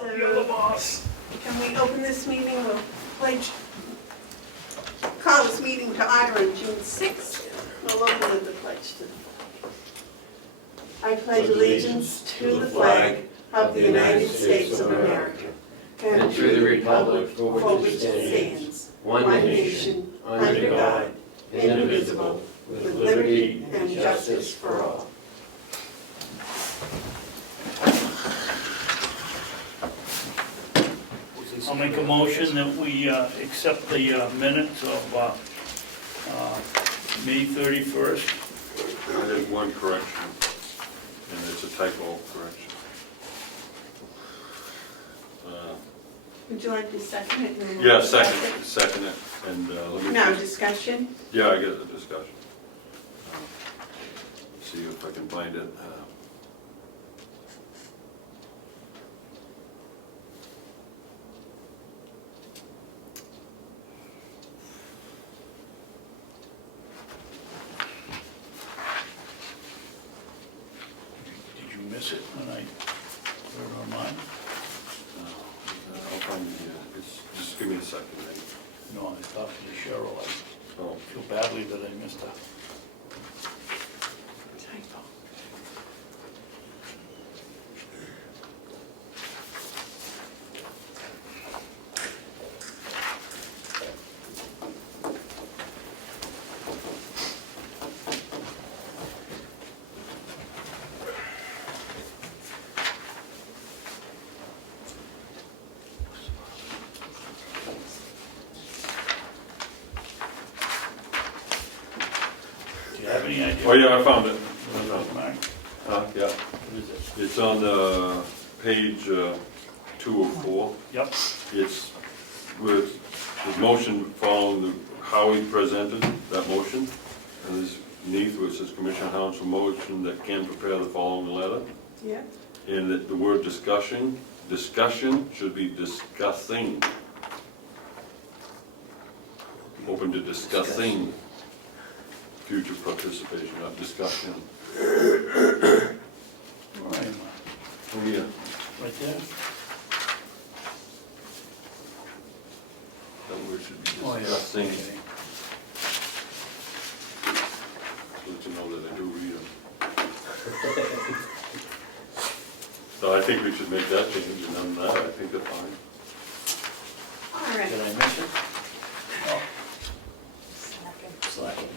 So, You're the boss. can we open this meeting? We'll pledge, call this meeting to order on June 6th. We'll open with the pledge to the flag. I pledge allegiance to the flag of the United States of America and to the republic for which it stands, one nation, under God, indivisible, with liberty and justice for all. I'll make a motion that we accept the minutes of May 31st. I have one correction, and it's a typo correction. Would you like to second it? And we'll Yeah, discuss second it, and let me. it? No, discussion? Yeah, I get the discussion. See if I can find it. Did you miss it when I wrote on mine? I'll find it here. Just give me a second. No, I talked to Cheryl. I Oh, feel badly that I missed her. Typo. Do you have any idea? oh yeah, I found it. What is it, Mark? Yeah, What is it? it's on page 204. Yep. It's with the motion following how he presented that motion. And there's beneath where it says Commissioner Hounsell motion that can prepare the following letter. Yeah. And that the word discussion should be discussing. Open to discussing future participation, not discussion. Where am I? Oh, yeah. Right there? That word should be Oh, yeah. discussing. Okay. Let you know that I do read them. So I think we should make that change, and on that, I think they're fine. All right. Did I miss it? Oh. Second.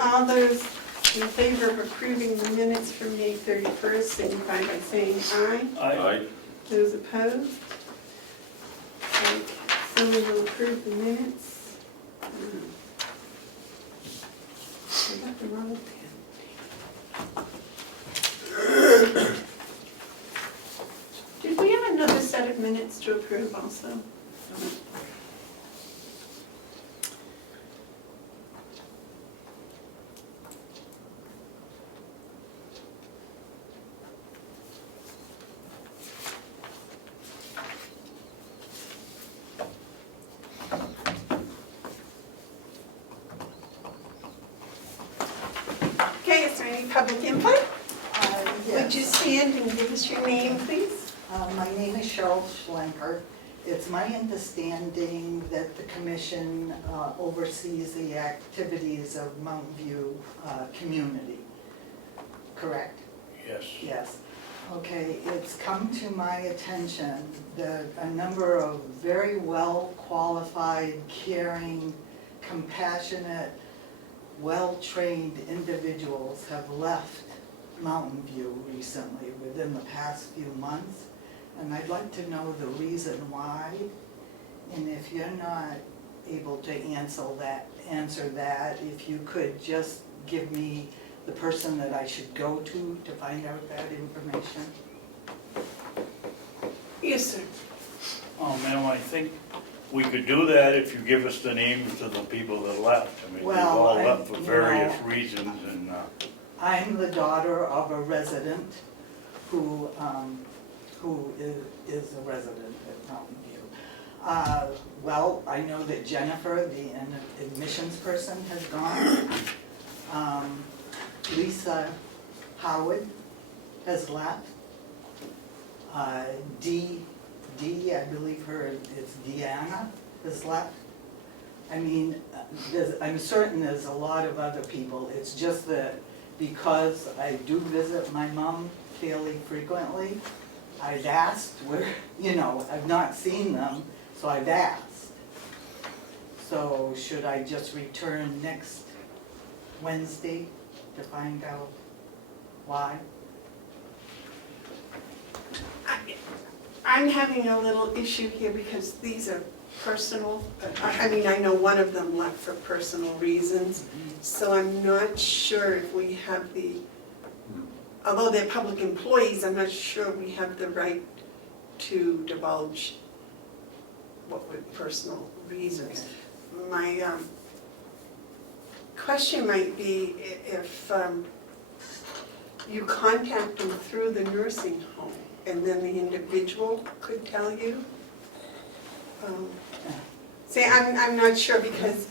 All those in favor of approving the minutes from May 31st, signify by saying aye. Aye. Those opposed? Okay, so we will approve the minutes. I got the wrong pen. Did we have another set of minutes to approve also? Okay, is there any public input? Would you Yes. stand and give us your name, please? My name is Cheryl Schlenker. It's my understanding that the commission oversees the activities of Mountain View community, correct? Yes. Yes. Okay, it's come to my attention that a number of very well-qualified, caring, compassionate, well-trained individuals have left Mountain View recently, within the past few months. And I'd like to know the reason why. And if you're not able to answer that, if you could just give me the person that I should go to find out that information. Yes, sir. Oh, ma'am, I think we could do that if you give us the names of the people that left. I mean, they've Well, all I- left for you various know, reasons, and, I'm the daughter of a resident who is a resident at Mountain View. Well, I know that Jennifer, the admissions person, has gone. Lisa Howard has left. Dee Dee, I believe it's Deanna is left. I mean, I'm certain there's a lot of other people, it's just that because I do visit my mom fairly frequently, I've asked where, I've not seen them, so I've asked. So should I just return next Wednesday to find out why? I'm having a little issue here because these are personal, I know one of them left for personal reasons, so I'm not sure if we have although they're public employees, I'm not sure we have the right to divulge what were personal reasons. My question might be if you contact them through the nursing home and then the individual could tell you. See, I'm not sure because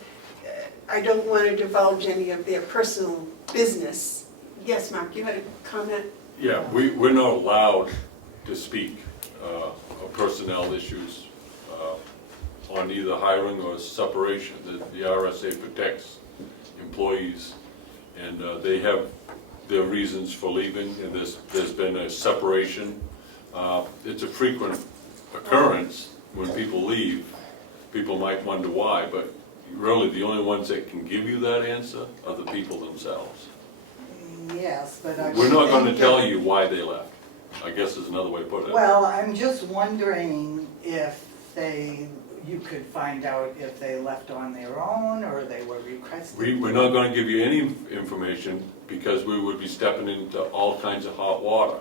I don't want to divulge any of their personal business. Yes, Mark, you had a comment? Yeah, we're not allowed to speak of personnel issues on either hiring or separation. The RSA protects employees, and they have their reasons for leaving, and there's been a separation. It's a frequent occurrence when people leave. People might wonder why, but really the only ones that can give you that answer are the people themselves. Yes, but We're not going to tell you why they left, I guess is another way to put it. Well, I'm just wondering if you could find out if they left on their own or they were requested. We're not going to give you any information because we would be stepping into all kinds of hot water.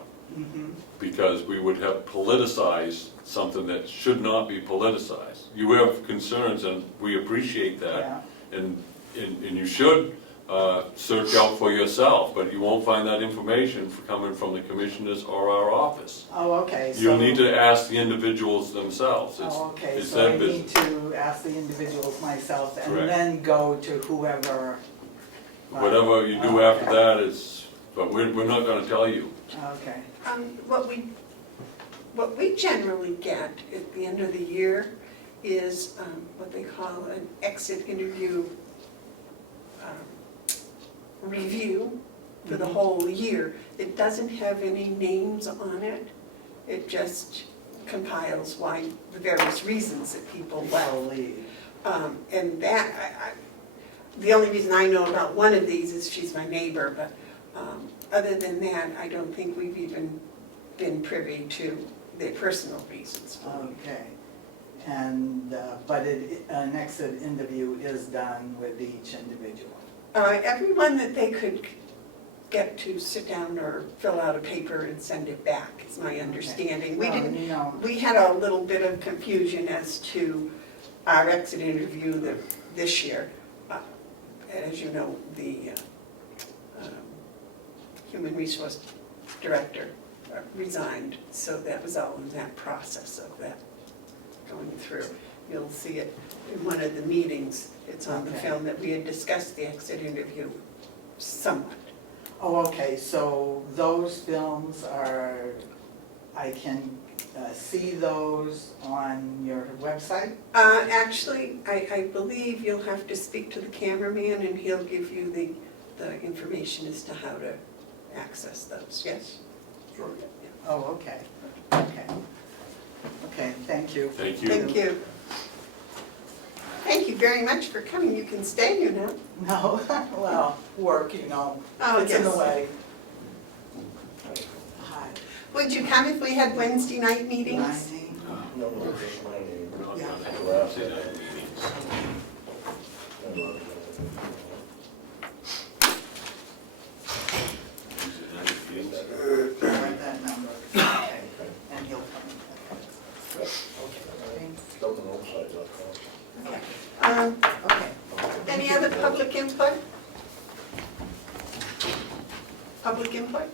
Because we would have politicized something that should not be politicized. You have concerns, and we appreciate that, Yeah. and you should search out for yourself, but you won't find that information coming from the commissioners or our office. Oh, okay. You'll need to ask the individuals themselves. Oh, okay, It's so I their need business. to ask the individuals myself and Correct. then go to whoever. Whatever you do after that is, but we're not going to tell you. Okay. What we generally get at the end of the year is what they call an exit interview review for the whole year. It doesn't have any names on it. It just compiles why, the various reasons that people left. And that, the only reason I know about one of these is she's my neighbor, but other than that, I don't think we've even been privy to their personal reasons. Okay. And, but an exit interview is done with each individual. Everyone that they could get to sit down or fill out a paper and send it back, is my understanding. We didn't. We had a little bit of confusion as to our exit interview this year. As you know, the Human Resource Director resigned, so that was all in that process of that going through. You'll see it in one of the meetings. It's on the film that we had discussed the exit interview somewhat. Oh, okay, so those films are, I can see those on your website? Actually, I believe you'll have to speak to the cameraman and he'll give you the information as to how to access those, yes? Sure. Oh, okay, okay. Okay, thank you. Thank you. Thank you. Thank you very much for coming. You can stay, you know. No, well, work, you know, Oh, it's in the yes. way. Hi. Would you come if we had Wednesday night meetings? My name? No, just my name. Yeah. Say that in meetings. Write that number. Okay, and he'll come. Okay. GovernmentOversite.com. Okay. Any other public input? Public input?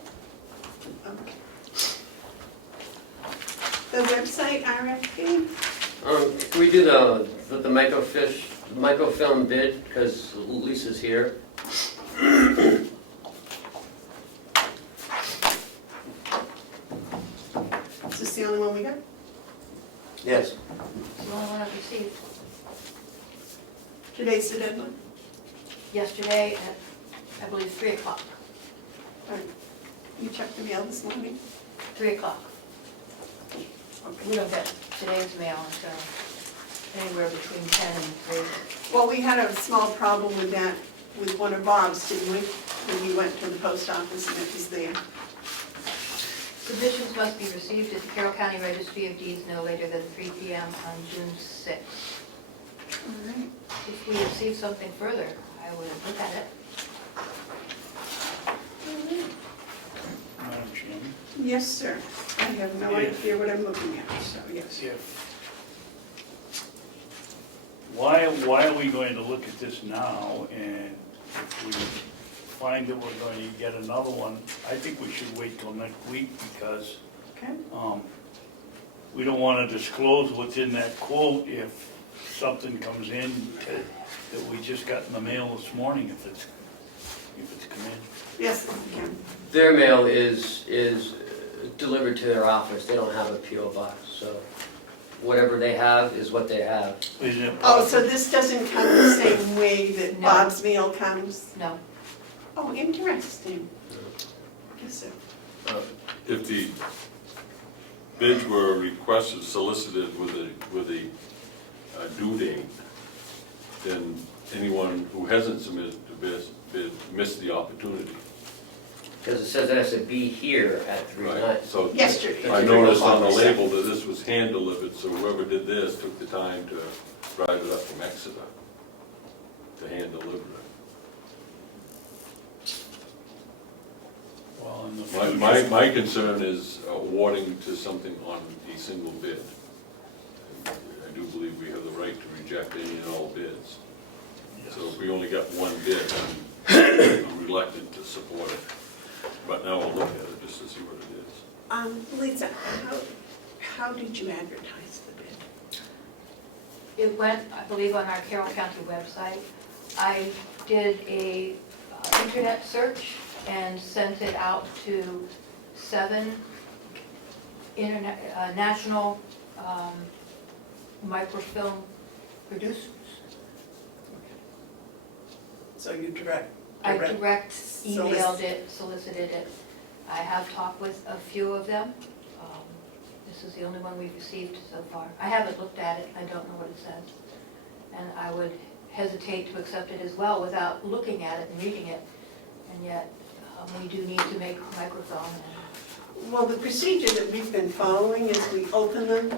Okay. The website RFP? Can we do the microfilm bid, because Lisa's here? Is this the only one we got? Yes. It's the only one I've received. Today's the deadline? Yesterday at, I believe, 3 o'clock. All right. You checked the mail this morning? 3 o'clock. Okay. We don't get today's mail until anywhere between 10 and 3. Well, we had a small problem with that, with one of Bob's, didn't we? When we went to the post office and it was there. Submissions must be received at the Carroll County Registry of Deeds no later than 3 p.m. on June 6th. All right. If we receive something further, I would look at it. Madam Chairman, Yes, sir. I have no Yes. idea what I'm looking at, so yes. why are we going to look at this now, and if we find that we're going to get another one, I think we should wait till next week, because Okay. we don't want to disclose what's in that quote if something comes in that we just got in the mail this morning, if it's come in. Yes, you can. Their mail is delivered to their office. They don't have a P.O. box, so whatever they have is what they have. Isn't it? Oh, so this doesn't come the same way that No. Bob's mail comes? No. Oh, interesting. Yes, sir. If the bids were requested, solicited with a due date, then anyone who hasn't submitted a bid missed the opportunity. Because it says it has to be here at 3:09. So Yesterday. I noticed on the label that this was hand delivered, so whoever did this took the time to drive it up from Exeter to hand deliver it. Well, in the future. My concern is awarding to something on a single bid. I do believe we have the right to reject any and all bids. So if we only got one bid, I'm reluctant to support it. But now we'll look at it just to see what it is. Lisa, how did you advertise the bid? It went, I believe, on our Carroll County website. I did a internet search and sent it out to 7 national microfilm producers. So you direct? I direct Solic- emailed it, solicited it. I have talked with a few of them. This is the only one we've received so far. I haven't looked at it, I don't know what it says. And I would hesitate to accept it as well without looking at it and reading it. And yet, we do need to make microfilm. Well, the procedure that we've been following is we open them,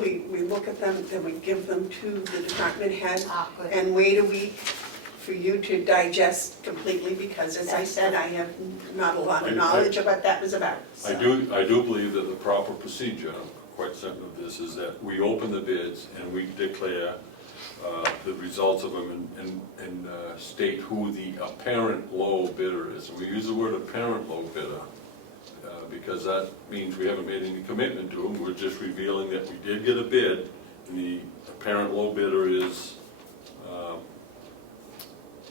we look at them, then we give them to the department head Good. and wait a week for you to digest completely, because as I said, I have not a lot of knowledge of what that was about. I do believe that the proper procedure, I'm quite certain of this, is that we open the bids and we declare the results of them and state who the apparent low bidder is. And we use the word apparent low bidder because that means we haven't made any commitment to them. We're just revealing that we did get a bid, and the apparent low bidder is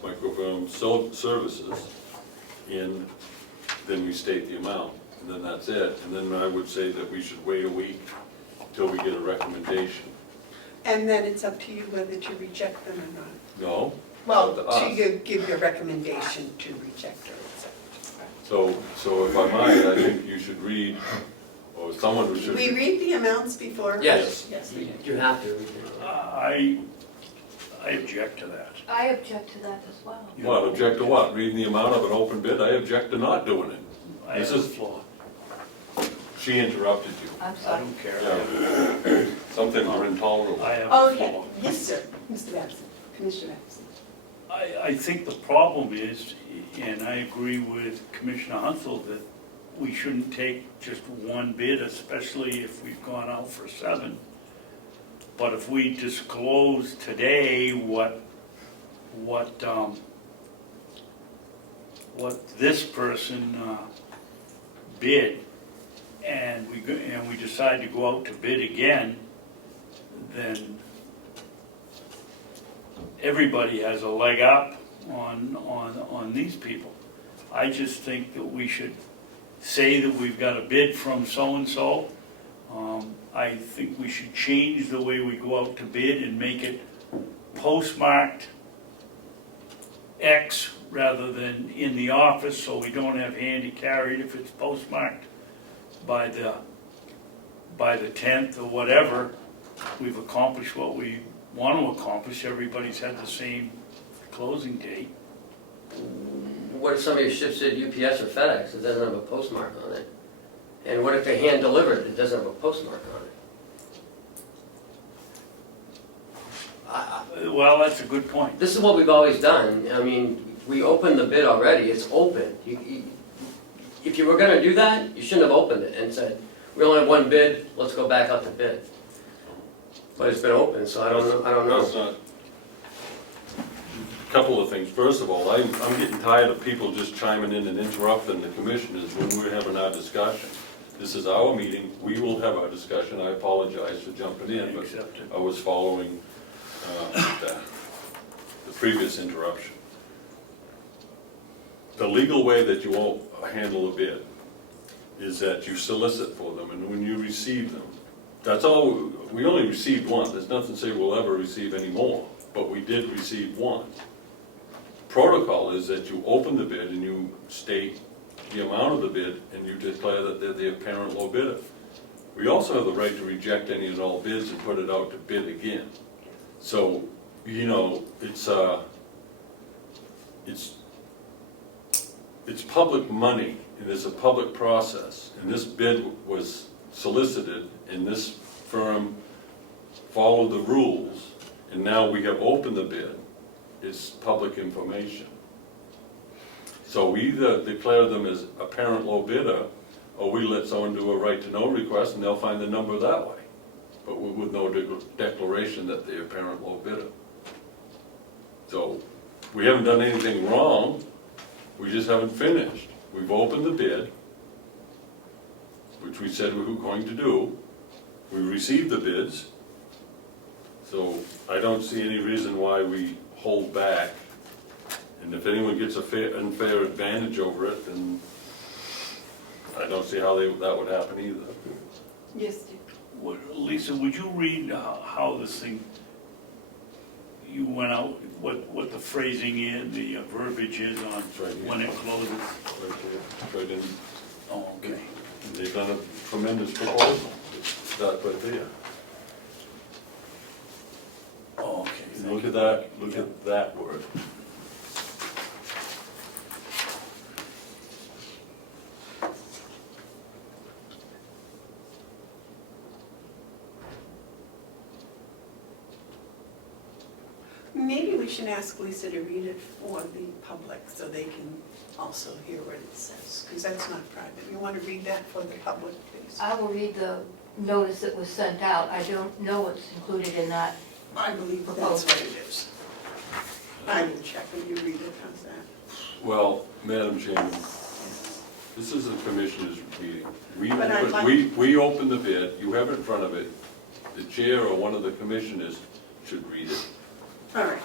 microfilm services, and then we state the amount, and then that's it. And then I would say that we should wait a week till we get a recommendation. And then it's up to you whether to reject them or not. No? Well, Up to us. to give your recommendation to reject or accept. So if I might, I think you should read, or someone should. We read the amounts before? Yes. Yes, we do. You have to. I object to that. I object to that as well. What, object to what? Reading the amount of an open bid? I object to not doing it. I have This a is- flaw. She interrupted you. I'm I sorry. don't care. Yeah. Some things are intolerable. I have Oh, a yeah, flaw. yes, sir, Mr. Babson, Commissioner Babson. I think the problem is, and I agree with Commissioner Hounsell, that we shouldn't take just one bid, especially if we've gone out for 7. But if we disclose today what this person bid, and we decide to go out to bid again, then everybody has a leg up on these people. I just think that we should say that we've got a bid from so-and-so, I think we should change the way we go out to bid and make it postmarked X rather than in the office, so we don't have handy carried if it's postmarked by the 10th or whatever. We've accomplished what we want to accomplish. Everybody's had the same closing date. What if somebody ships it UPS or FedEx, it doesn't have a postmark on it? And what if they hand deliver it, it doesn't have a postmark on it? Well, that's a good point. This is what we've always done. I mean, we opened the bid already, it's open. If you were gonna do that, you shouldn't have opened it and said, we only have one bid, let's go back out to bid. But it's been open, so I don't know. That's not. Couple of things. First of all, I'm getting tired of people just chiming in and interrupting the commissioners when we're having our discussion. This is our meeting, we will have our discussion. I apologize for jumping in, but Accept it. I was following the previous interruption. The legal way that you won't handle a bid is that you solicit for them, and when you receive them, that's all, we only received one. There's nothing to say we'll ever receive any more, but we did receive one. Protocol is that you open the bid and you state the amount of the bid and you declare that they're the apparent low bidder. We also have the right to reject any and all bids and put it out to bid again. So, you know, it's public money and it's a public process. And this bid was solicited and this firm followed the rules, and now we have opened the bid. It's public information. So we either declare them as apparent low bidder, or we let someone do a right to know request and they'll find the number that way, but with no declaration that they're apparent low bidder. So we haven't done anything wrong, we just haven't finished. We've opened the bid, which we said we were going to do. We received the bids, so I don't see any reason why we hold back. And if anyone gets a unfair advantage over it, then I don't see how that would happen either. Yes, Dick. Lisa, would you read how this thing, you went out, what the phrasing is, the verbiage is on Right here. when it closes? Right there, right in. Oh, okay. They've done a tremendous proposal. That right there. Oh, okay. thank Look you. at that, look Yeah. at that word. Maybe we should ask Lisa to read it for the public so they can also hear what it says, because that's not private. You want to read that for the public, please? I will read the notice that was sent out. I don't know what's included in that. I believe that's what it is. I will check when you read it, how's that? Well, Madam Chairman, this is a commissioner's meeting. But I'd like- We open the bid, you have it in front of it. The chair or one of the commissioners should read it. All right.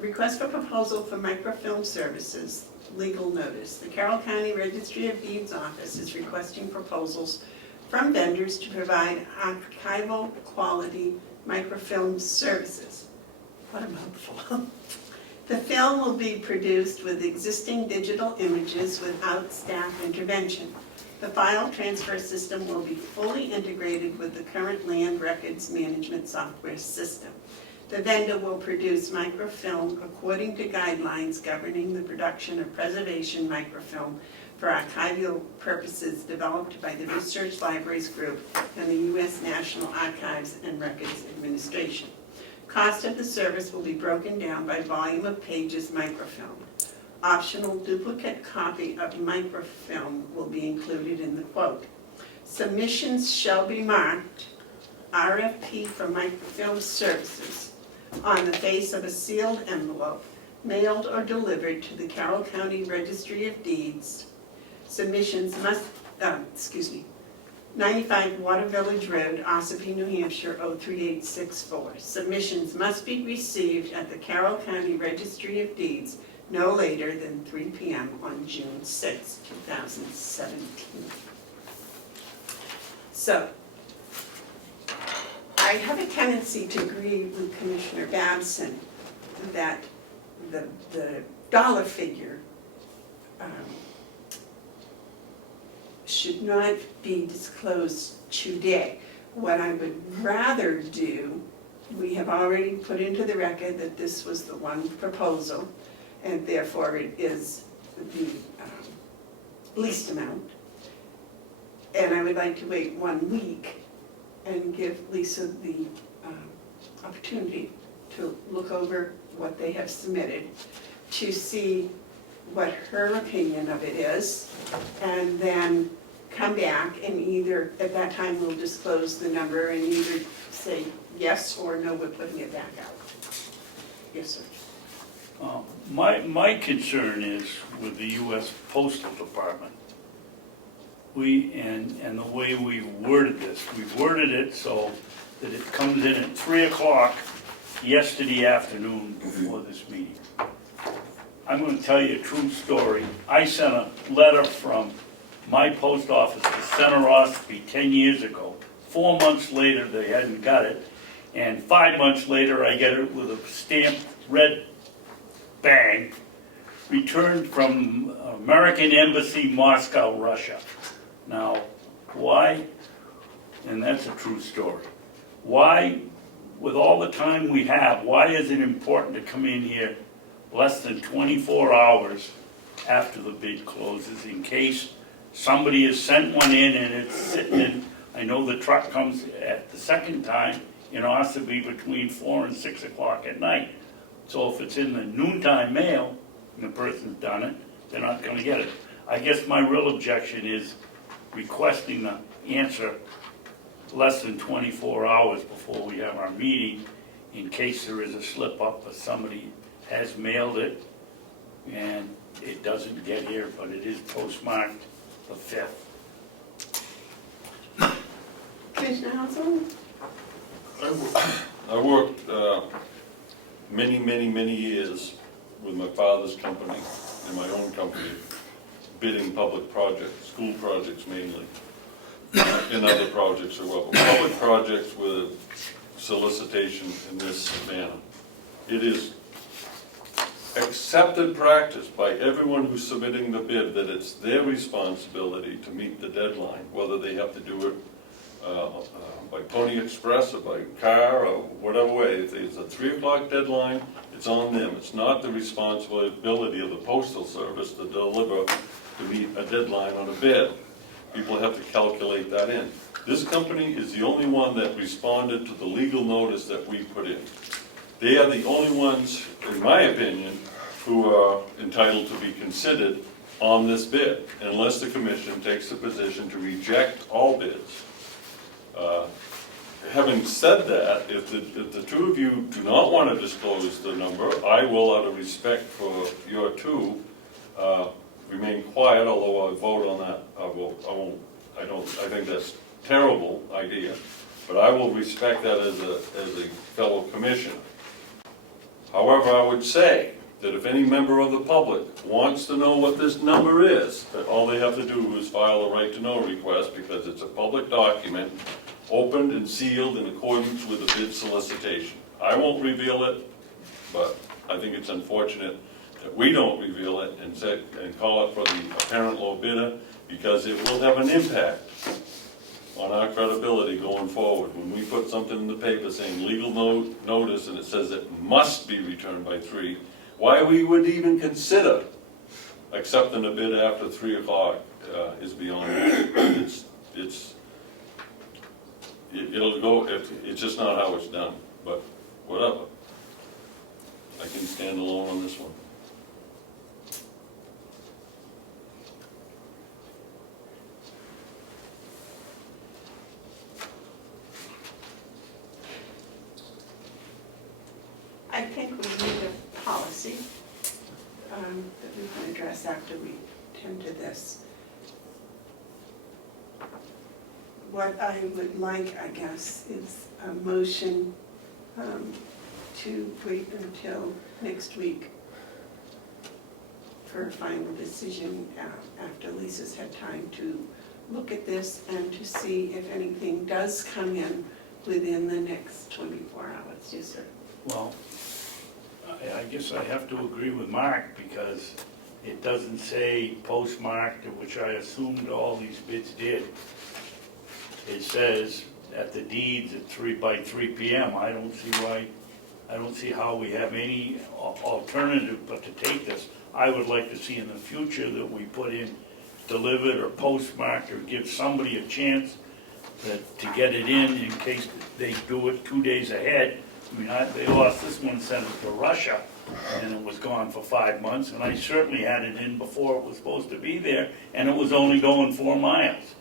Request for proposal for microfilm services, legal notice. The Carroll County Registry of Deeds Office is requesting proposals from vendors to provide archival quality microfilm services. What a mouthful. The film will be produced with existing digital images without staff intervention. The file transfer system will be fully integrated with the current land records management software system. The vendor will produce microfilm according to guidelines governing the production of preservation microfilm for archival purposes developed by the Research Libraries Group and the U.S. National Archives and Records Administration. Cost of the service will be broken down by volume of pages microfilm. Optional duplicate copy of microfilm will be included in the quote. Submissions shall be marked RFP for microfilm services on the face of a sealed envelope, mailed or delivered to the Carroll County Registry of Deeds. Submissions must, 95 Water Village Road, Ossipee, New Hampshire, 03864. Submissions must be received at the Carroll County Registry of Deeds no later than 3 p.m. on June 6, 2017. So, I have a tendency to agree with Commissioner Babson that the dollar figure should not be disclosed today. What I would rather do, we have already put into the record that this was the one proposal, and therefore it is the least amount. And I would like to wait 1 week and give Lisa the opportunity to look over what they have submitted, to see what her opinion of it is, and then come back and either, at that time, we'll disclose the number and either say yes or no, we're putting it back out. Yes, sir. My concern is with the US Postal Department. And the way we worded this, we've worded it so that it comes in at 3 o'clock yesterday afternoon before this meeting. I'm gonna tell you a true story. I sent a letter from my post office to Center Ossipee 10 years ago. 4 months later, they hadn't got it. And 5 months later, I get it with a stamped red bang, returned from American Embassy, Moscow, Russia. Now, why? And that's a true story. Why, with all the time we have, why is it important to come in here less than 24 hours after the bid closes in case somebody has sent one in and it's sitting in? I know the truck comes at the second time in Ossipee between 4 and 6 o'clock at night. So if it's in the noontime mail and the person's done it, they're not gonna get it. I guess my real objection is requesting the answer less than 24 hours before we have our meeting in case there is a slip up or somebody has mailed it and it doesn't get here, but it is postmarked the 5th. Commissioner Hounsell? I worked many years with my father's company and my own company, bidding public projects, school projects mainly, and other projects as well. Public projects with solicitation in this manner. It is accepted practice by everyone who's submitting the bid that it's their responsibility to meet the deadline, whether they have to do it by Pony Express or by car or whatever way. If it's a 3 o'clock deadline, it's on them. It's not the responsibility of the Postal Service to deliver, to meet a deadline on a bid. People have to calculate that in. This company is the only one that responded to the legal notice that we put in. They are the only ones, in my opinion, who are entitled to be considered on this bid, unless the commission takes the position to reject all bids. Having said that, if the two of you do not want to disclose the number, I will, out of respect for your two, remain quiet, although I'll vote on that. I think that's a terrible idea, but I will respect that as a fellow commissioner. However, I would say that if any member of the public wants to know what this number is, that all they have to do is file a right to know request, because it's a public document, opened and sealed in accordance with the bid solicitation. I won't reveal it, but I think it's unfortunate that we don't reveal it and call it for the apparent low bidder, because it will have an impact on our credibility going forward. When we put something in the paper saying legal notice and it says it must be returned by 3, why we would even consider accepting a bid after 3 o'clock is beyond me. It'll go, it's just not how it's done, but whatever. I can stand alone on this one. I think we need a policy that we can address after we tend to this. What I would like, I guess, is a motion to wait until next week for a final decision after Lisa's had time to look at this and to see if anything does come in within the next 24 hours. Yes, sir. Well, I guess I have to agree with Mark, because it doesn't say postmarked, which I assumed all these bids did. It says at the deeds at 3 p.m. I don't see how we have any alternative but to take this. I would like to see in the future that we put in delivered or postmarked, or give somebody a chance to get it in case they do it 2 days ahead. I mean, they lost this one, sent it to Russia, and it was gone for 5 months, and I certainly had it in before it was supposed to be there, and it was only going 4 miles.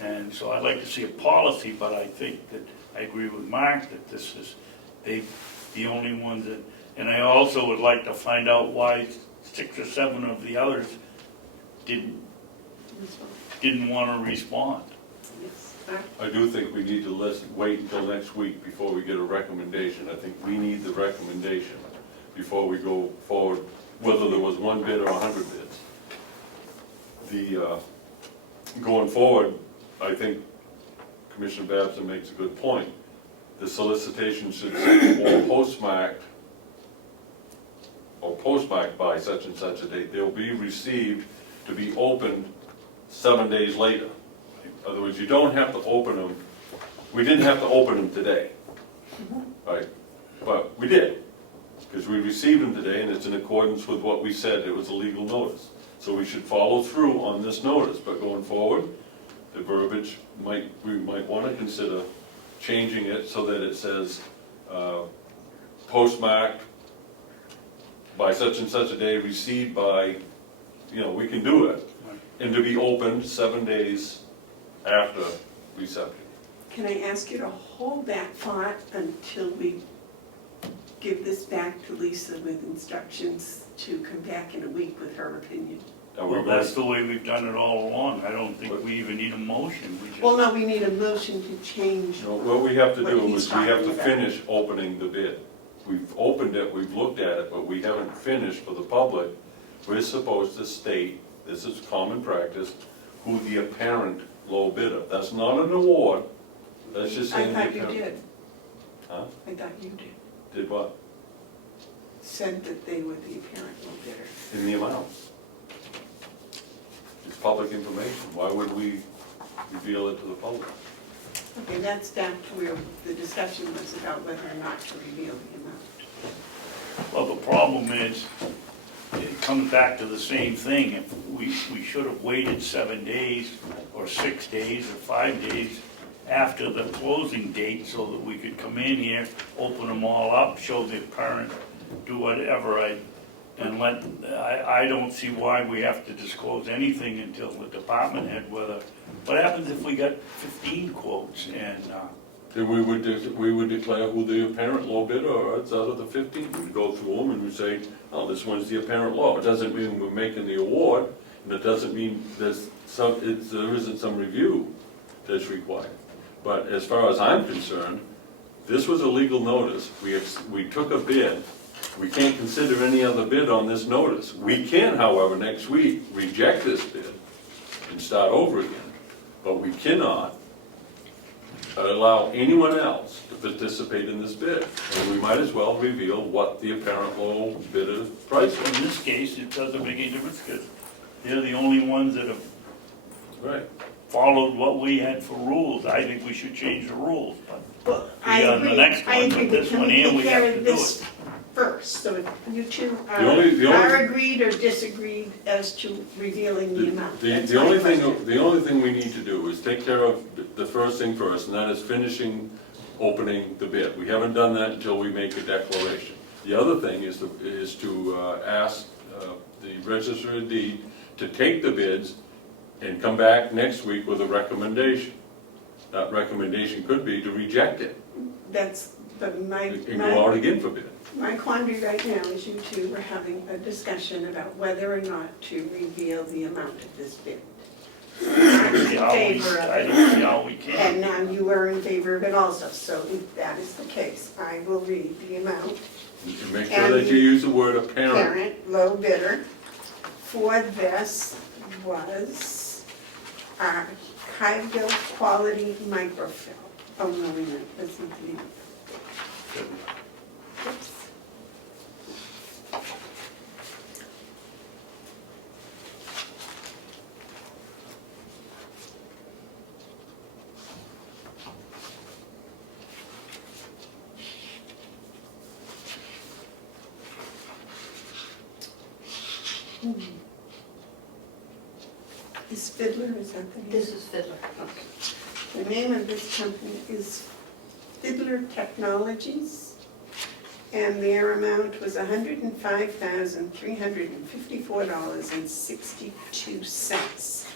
And so I'd like to see a policy, but I think that, I agree with Mark, that this is, the only ones that, and I also would like to find out why 6 or 7 of the others didn't want to respond. Yes. I do think we need to wait until next week before we get a recommendation. I think we need the recommendation before we go forward, whether there was 1 bid or 100 bids. Going forward, I think Commissioner Babson makes a good point. The solicitation should say, or postmarked by such and such a date. They'll be received to be opened 7 days later. In other words, you don't have to open them. We didn't have to open them today, right? But we did, because we received them today, and it's in accordance with what we said. It was a legal notice. So we should follow through on this notice. But going forward, the verbiage we might want to consider changing it so that it says postmarked by such and such a day, received by, we can do it, and to be opened 7 days after reception. Can I ask you to hold that thought until we give this back to Lisa with instructions to come back in a week with her opinion? Well, that's the way we've done it all along. I don't think we even need a motion. We just, Well, no, we need a motion to change. No, what we have to What do he's is we have to talking about. finish opening the bid. We've opened it, we've looked at it, but we haven't finished for the public. We're supposed to state, this is common practice, who the apparent low bidder. That's not an award, that's just I saying the thought you apparent. did. Huh? I thought you did. Did what? Said that they were the apparent low bidder. In the amount. It's public information, why would we reveal it to the public? Okay, that's back to where the discussion was about whether or not to reveal the amount. well, the problem is, it comes back to the same thing. If we should have waited 7 days, or 6 days, or 5 days after the closing date, so that we could come in here, open them all up, show the parent, do whatever. I don't see why we have to disclose anything until the department head, what happens if we got 15 quotes and, Then we would declare who the apparent low bidder is out of the 15. We'd go through them and we'd say, oh, this one's the apparent low. It doesn't mean we're making the award, and it doesn't mean there isn't some review that's required. But as far as I'm concerned, this was a legal notice. We took a bid. We can't consider any other bid on this notice. We can, however, next week, reject this bid and start over again. But we cannot allow anyone else to participate in this bid. And we might as well reveal what the apparent low bidder price in is. this case, it doesn't make any difference, because they're the only ones that have Right. followed what we had for rules. I think we should change the rules, but Well, I Yeah, and the agree, next I one, agree, but but this can one we here, take we care have of to do this first? So if you two The only- are agreed or disagreed as to revealing the amount. That's The my only question. thing we need to do is take care of the first thing first, and that is finishing opening the bid. We haven't done that until we make a declaration. The other thing is to ask the Register of Deed to take the bids and come back next week with a recommendation. That recommendation could be to reject it That's, but and go out again for bid. my quandary right now is you two were having a discussion about whether or not to reveal the amount of this bid. I was in favor of I it, don't see how we can. and now you are in favor of it also. So if that is the case, I will read the amount. You can make sure that you use the word apparent. Parent, low bidder, for this was archival quality microfilm. Oh, no, wait a minute, that's not the name. Oops. Is Fiddler, is that the name? This is Fiddler. Okay. The name of this company is Fiddler Technologies, and their amount was $105,354.62.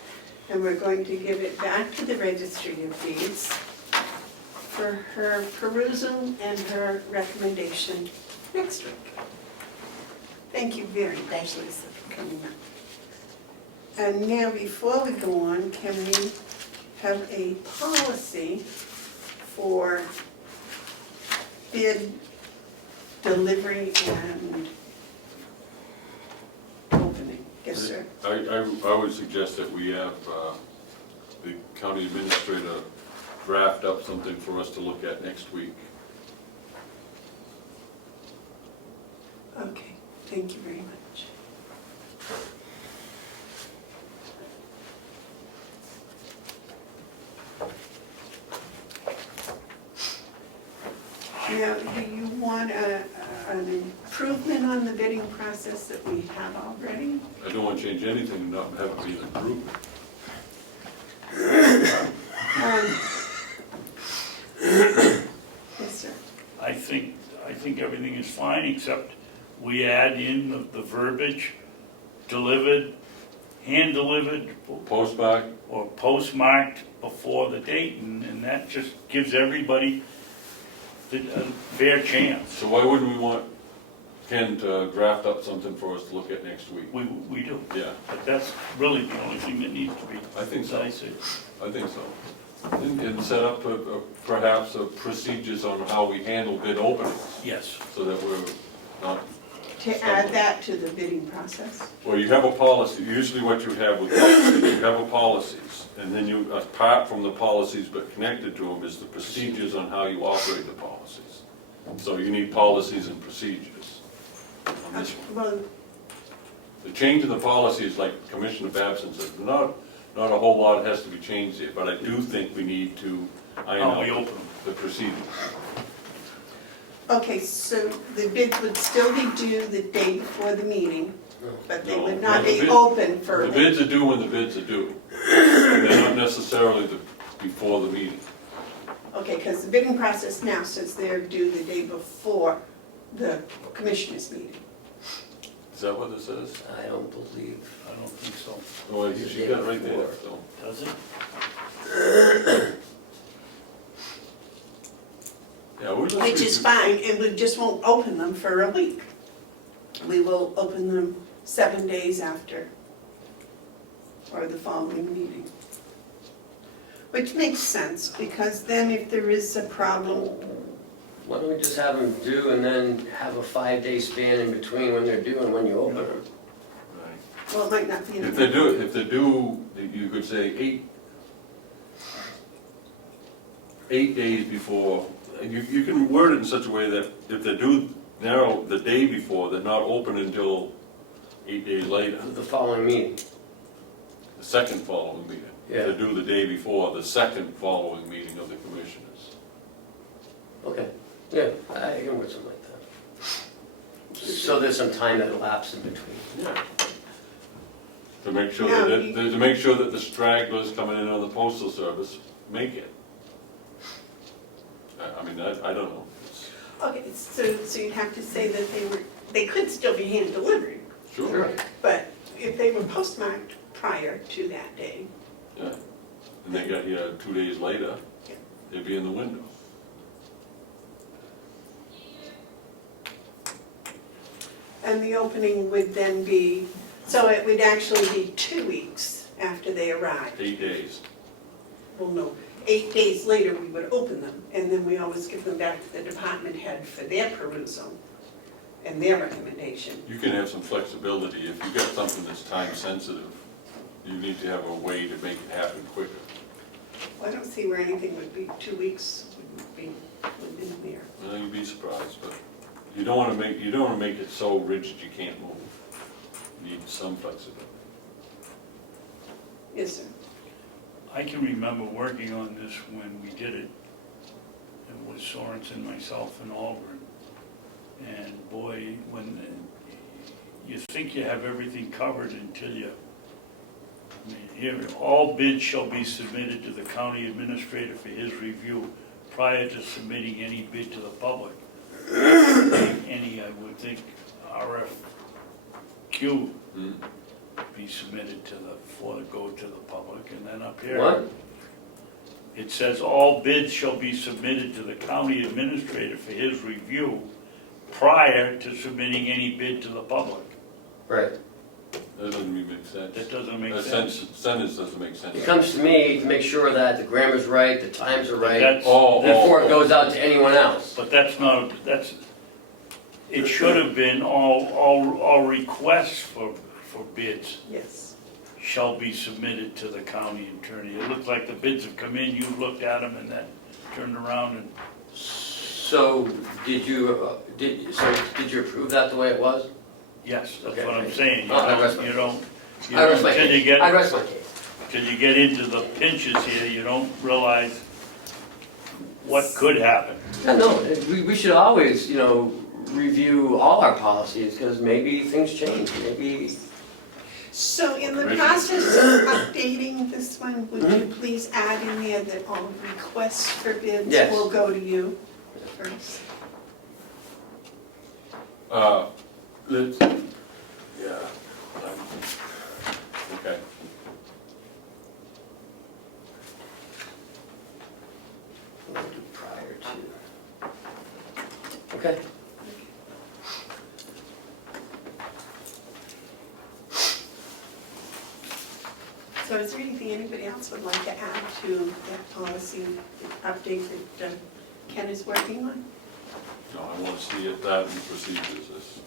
And we're going to give it back to the Registry of Deeds for her perusal and her recommendation next week. Thank you very much, Lisa, for coming up. And now, before we go on, can we have a policy for bid delivery and opening? Yes, sir. I would suggest that we have the county administrator draft up something for us to look at next week. Okay, thank you very much. Now, do you want an improvement on the bidding process that we have already? I don't want to change anything and not have it be an improvement. Yes, sir. I think everything is fine, except we add in the verbiage, delivered, hand-delivered, Postmark, or postmarked before the date, and that just gives everybody a fair chance. so why wouldn't we want Ken to draft up something for us to look at next week? We do, Yeah, but that's really the only thing that needs to be I think so. decided. I think so. And set up perhaps procedures on how we handle bid openings, Yes, so that we're not, To add that to the bidding process? well, you have a policy, usually what you have with, you have a policies, and then you, apart from the policies but connected to them is the procedures on how you operate the policies. So you need policies and procedures on this one. Well, The change in the policy is like Commissioner Babson said, not a whole lot has to be changed here, but I do think we need to iron I'll be out open. the procedures. okay, so the bids would still be due the day before the meeting, but they would No, not the be bid- open for. The bids are due when the bids are due. They're not necessarily before the meeting. Okay, because the bidding process now says they're due the day before the commissioners' meeting. Is that what it says? I don't believe. I don't think so. Oh, you got it right there, so. Does it? Yeah, we'll just. Which is fine, and we just won't open them for a week. We will open them 7 days after, or the following meeting. Which makes sense, because then if there is a problem, Why don't we just have them due and then have a 5-day span in between when they're due and when you open them? Right. well, it might not be. If they're due, you could say 8 days before. You can word it in such a way that if they're due now the day before, they're not open until 8 days later, The following meeting. the second following meeting. If Yeah. they're due the day before, the second following meeting of the commissioners. Okay, yeah, I can work something like that. So there's some time that elapses in between. Yeah. To make sure Now, that, you- to make sure that the stragglers coming in on the postal service make it. I mean, I don't know. It's- Okay, so you'd have to say that they could still be hand delivered, Sure, but if they were postmarked prior to that day, yeah. And they got here 2 days later, Yeah. they'd be in the window. and the opening would then be, so it would actually be 2 weeks after they arrive. 8 days. Well, no, 8 days later, we would open them, and then we always give them back to the department head for their perusal and their recommendation. You can have some flexibility if you've got something that's time sensitive. you need to have a way to make it happen quicker. I don't see where anything would be, 2 weeks would be within there. Well, you'd be surprised, but you don't wanna make it so rigid you can't move. You need some flexibility. Yes, sir. I can remember working on this when we did it. It was Sorensen, myself, and Aldrin. And boy, when you think you have everything covered until you, I mean, here, all bids shall be submitted to the county administrator for his review prior to submitting any bid to the public. Any, I would think, RFQ be submitted to the, before it go to the public, and then up here. What? It says all bids shall be submitted to the county administrator for his review prior to submitting any bid to the public. Right. That doesn't even make sense. That doesn't make That sense. sentence doesn't make sense. It comes to me to make sure that the grammar's right, the times are right, That's, before it goes out to anyone else. but that's not, it should have been all requests for bids Yes. shall be submitted to the county attorney. It looked like the bids have come in, you looked at them and then turned around and, So, did you approve that the way it was? yes, that's Okay, what I'm thank you. saying. I rest my- You don't, I rest my till you case. I get, rest my case. till you get into the pinches here, you don't realize what could happen. Yeah, no, we should always, review all our policies, because maybe things change, maybe. So in the process of updating this one, would you please add in there that all requests for bids Yes. will go to you first? Let's, yeah. Okay. We'll do prior to. Okay. So is there anything anybody else would like to add to that policy update that Ken is working on? No, I want to see it, that and procedures.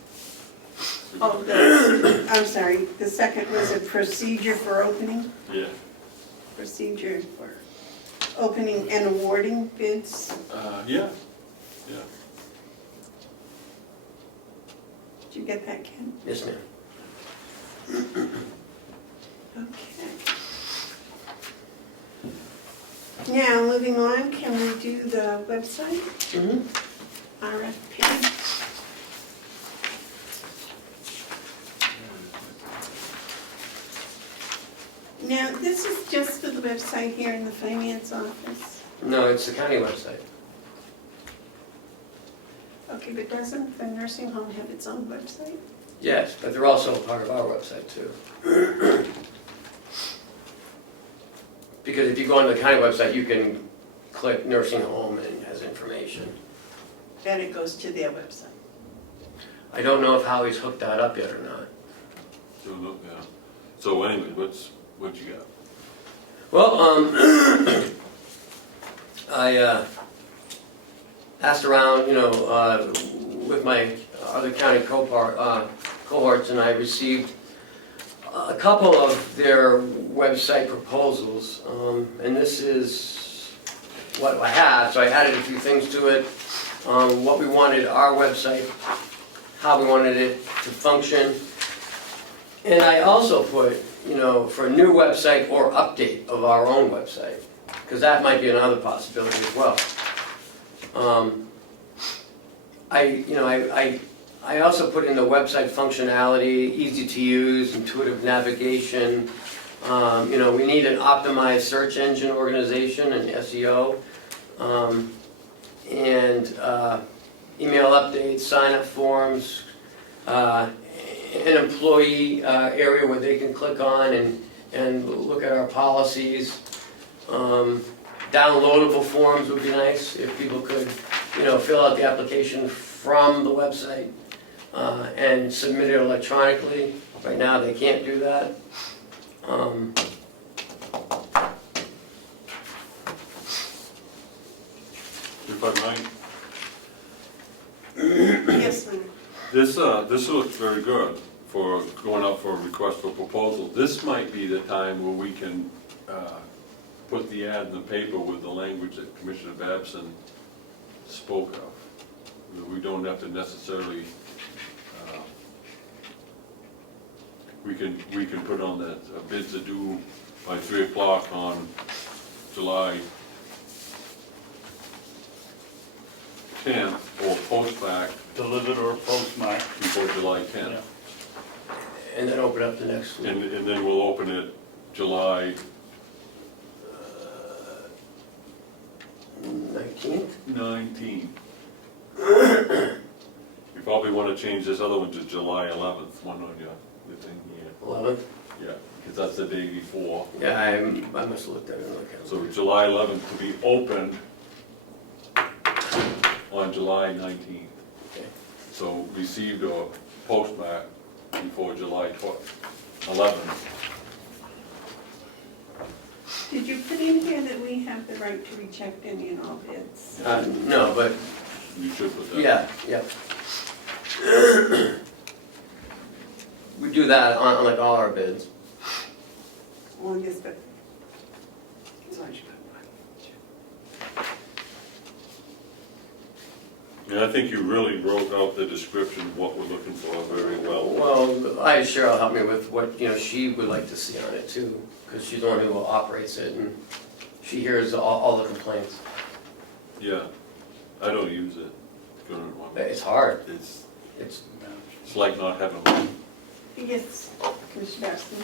Oh, I'm sorry, the second was a procedure for opening, Yeah. procedure for opening and awarding bids. Yeah. Did you get that, Ken? Yes, ma'am. Okay. Now, moving on, can we do the website, Mm-hmm. RFP? Now, this is just for the website here in the finance office. No, it's the county website. Okay, but doesn't the nursing home have its own website? Yes, but they're also a part of our website too. Because if you go on the county website, you can click nursing home and it has information. Then it goes to their website. I don't know if Howie's hooked that up yet or not. So, look, yeah. So anyway, what you got? Well, I asked around, with my other county cohorts, and I received a couple of their website proposals, and this is what I have. So I added a few things to it, what we wanted our website, how we wanted it to function, and I also put, for a new website or update of our own website, because that might be another possibility as well. I also put in the website functionality, easy to use, intuitive navigation. We need an optimized search engine organization and SEO. And email updates, sign-up forms, an employee area where they can click on and look at our policies. Downloadable forms would be nice if people could, fill out the application from the website and submit it electronically. Right now, they can't do that. If I might, Yes, ma'am. this looks very good for going up for a request for proposal, this might be the time where we can put the ad in the paper with the language that Commissioner Babson spoke of. That we don't have to necessarily, we can put on that bids are due by 3 o'clock on July 10th, or postback Delivered or postmarked. before July 10th. Yeah. And then open up the next week. And then we'll open it July 19th? 19th. You probably want to change this other one to July 11th, one on your thing here. 11th? Yeah, because that's the day before. Yeah, I must have looked at it on the calendar. So July 11th to be opened on July 19th. Okay. So received or postmark before July 11th. Did you put in here that we have the right to reject any and all bids? No, but, You should put that. yeah. We do that on like all our bids. Well, I guess, but, as long as you put one. Yeah, I think you really wrote out the description of what we're looking for very well. Well, I Cheryl helped me with what, she would like to see on it too, because she's the one who operates it and she hears all the complaints. Yeah, I don't use it. Current one. It's hard. It's It's like not having one. Yes, Commissioner Babson.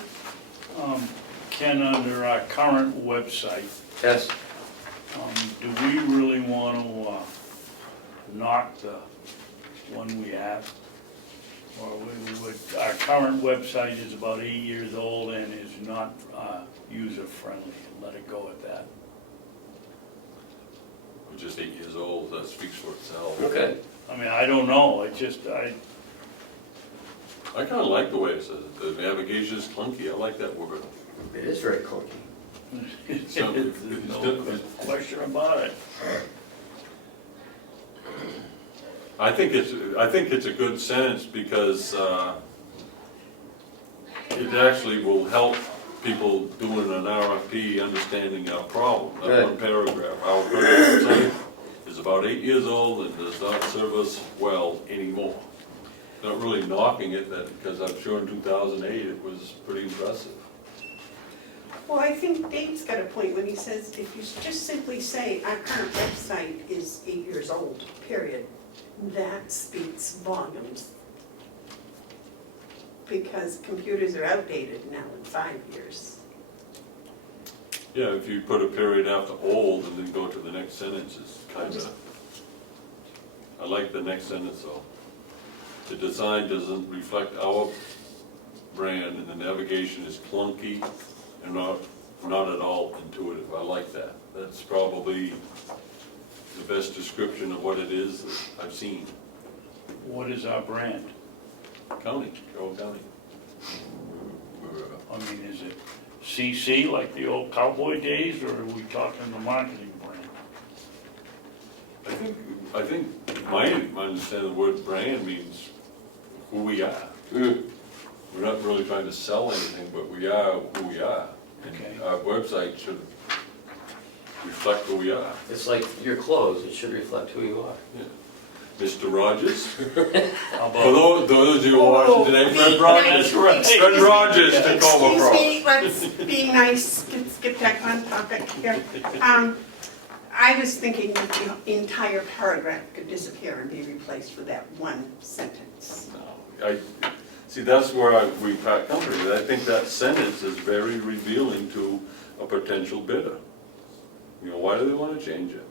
Ken, under our current website, yes. do we really want to knock the one we have? Or our current website is about 8 years old and is not user-friendly. Let it go at that. We're just 8 years old, that speaks for itself. Okay. I mean, I don't know, I kind of like the way it says it. The navigation is clunky, I like that word. It is very clunky. there's no question about it. I think it's a good sentence because it actually will help people doing an RFP understanding our problem. That one paragraph, our current website is about 8 years old and does not serve us well anymore. Not really knocking it, because I'm sure in 2008 it was pretty impressive. Well, I think Dave's got a point when he says, if you just simply say, our current website is 8 years old, period, that speaks volumes. Because computers are outdated now in 5 years. Yeah, if you put a period after old and then go to the next sentence, it's kind of, I like the next sentence though. The design doesn't reflect our brand and the navigation is clunky and not at all intuitive. I like that. That's probably the best description of what it is that I've seen. What is our brand? County, Carroll County. I mean, is it CC like the old cowboy days, or are we talking the marketing brand? I think my understanding of the word brand means who we are. Mm. We're not really trying to sell anything, but we are who we are. Okay. And our website should reflect who we are. It's like your clothes, it should reflect who you are. Yeah. Mr. Rogers, How for about, those of you who are watching today, Fred Rogers. That's right. Fred Rogers took over Excuse from. me, let's be nice, let's get back on topic here. I was thinking that the entire paragraph could disappear and be replaced with that one sentence. No, see, that's where we part company. I think that sentence is very revealing to a potential bidder. You know, why do they want to change it?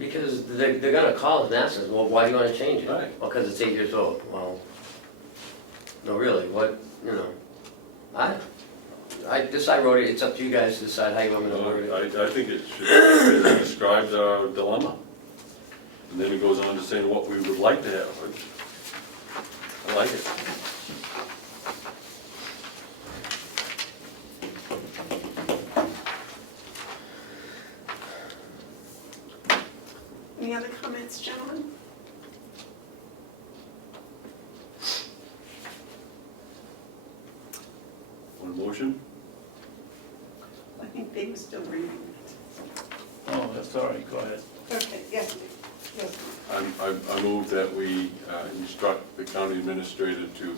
Because they're gonna call us and ask us, well, why do you wanna change it? Right. Well, because it's 8 years old. Well, no, really, what, I wrote it, it's up to you guys to decide how you want me to word it. I think it should, it describes our dilemma. And then it goes on to say what we would like to have. I like it. Any other comments, gentlemen? They were still reading it. Oh, that's all right, go ahead. Okay, yes, ma'am. Yes, ma'am. I move that we instruct the county administrator to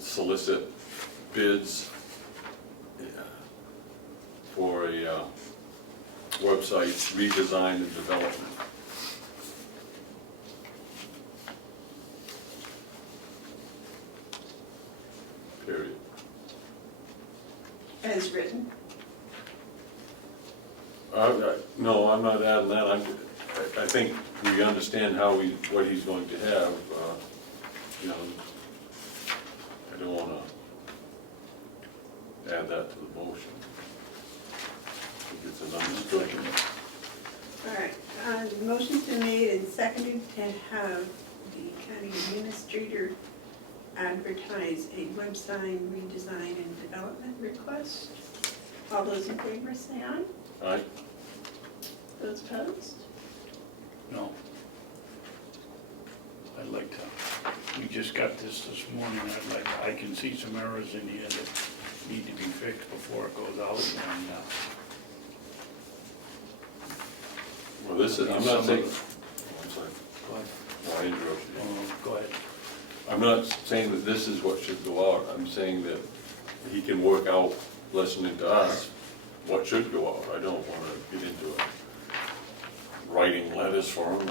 solicit bids for a website redesign and development. Period. As written. No, I'm not adding that. I think we understand what he's going to have. You know, I don't want to add that to the motion. I think it's an understatement. All right, the motion's been made and seconded to have the county administrator advertise a website redesign and development request. All those in favor say aye. Aye. Those opposed? No. I'd like to, we just got this morning, I can see some errors in here that need to be fixed before it goes out, and, Well, this is, I'm not saying, I'm sorry, go ahead. no, I interrupted you. Go ahead. I'm not saying that this is what should go out. I'm saying that he can work out, listening to us, what should go out. I don't want to get into writing letters for him.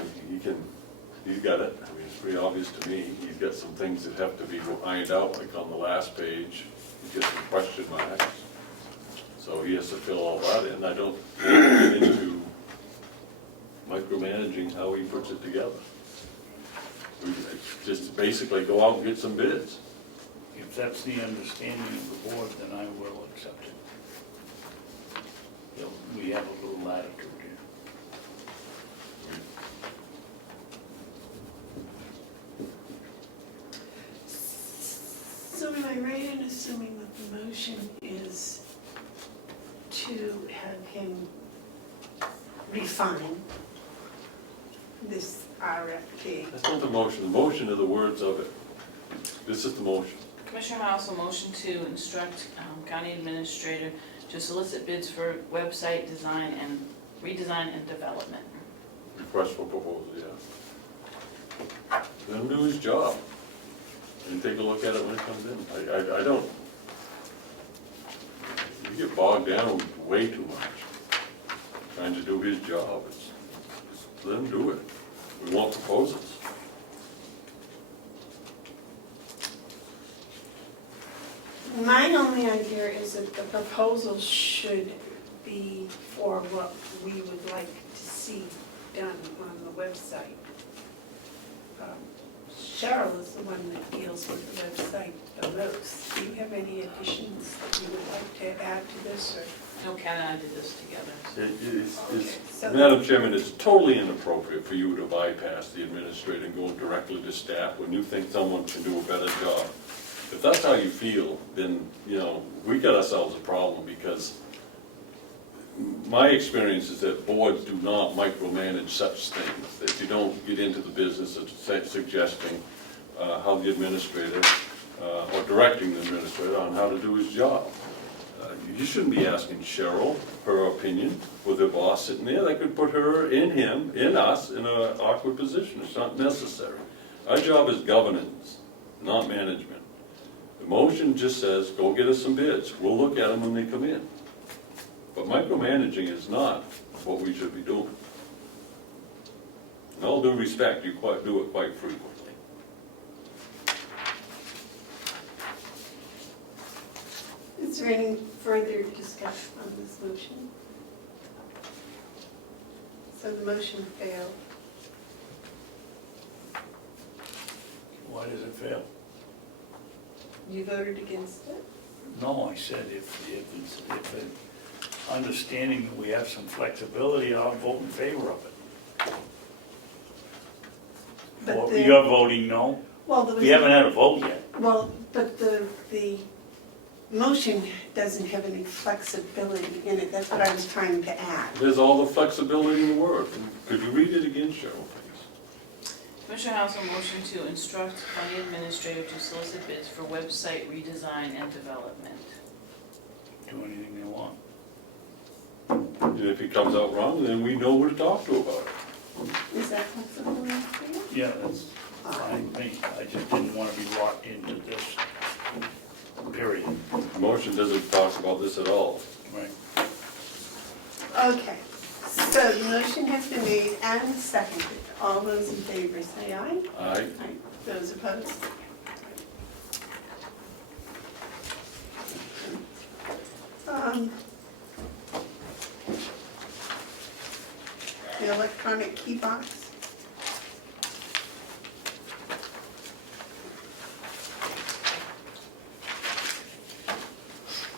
He's got it. I mean, it's pretty obvious to me. He's got some things that have to be ironed out, like on the last page. He's got some question marks. So he has to fill all that in. I don't want to get into micromanaging how he puts it together. We just basically go out and get some bids. If that's the understanding of the board, then I will accept it. We have a little latitude here. So am I right in assuming that the motion is to have him refine this RFP? That's not the motion. The motion are the words of it. This is the motion. Commissioner Hounsell motion to instruct county administrator to solicit bids for website design and redesign and development. Request for proposal, yeah. Let him do his job. And take a look at it when it comes in. I don't, you get bogged down way too much trying to do his job. Let him do it. We want proposals. My only idea is that the proposal should be for what we would like to see done on the website. Cheryl is the one that deals with the website the most. Do you have any additions that you would like to add to this, or? No, Ken and I did this together. So Madam Chairman, it's totally inappropriate for you to bypass the administrator and go directly to staff when you think someone can do a better job. If that's how you feel, then, you know, we got ourselves a problem, because my experience is that boards do not micromanage such things, that you don't get into the business of suggesting how the administrator, or directing the administrator on how to do his job. You shouldn't be asking Cheryl her opinion with her boss sitting there. That could put her, in us, in an awkward position. It's not necessary. Our job is governance, not management. The motion just says, go get us some bids. We'll look at them when they come in. But micromanaging is not what we should be doing. In all due respect, you do it quite frequently. is there any further discussion on this motion? So the motion failed. Why does it fail? You voted against it? No, I said if the understanding that we have some flexibility, I'll vote in favor of it. But Well, the- you're voting no? Well, there was. We haven't had a vote yet. Well, but the motion doesn't have any flexibility in it, that's what I was trying to add. There's all the flexibility in the world. Could you read it again, Cheryl, please? Commissioner Hounsell motion to instruct county administrator to solicit bids for website redesign and development. Do anything they want. and if he comes out wrong, then we know who to talk to about it. Is that possible enough for you? Yeah, that's fine with me. I just didn't want to be locked into this period. The motion doesn't talk about this at all. Right. Okay, so the motion has been made and seconded. All those in favor say aye. Aye. Aye. Those opposed? The electronic key box.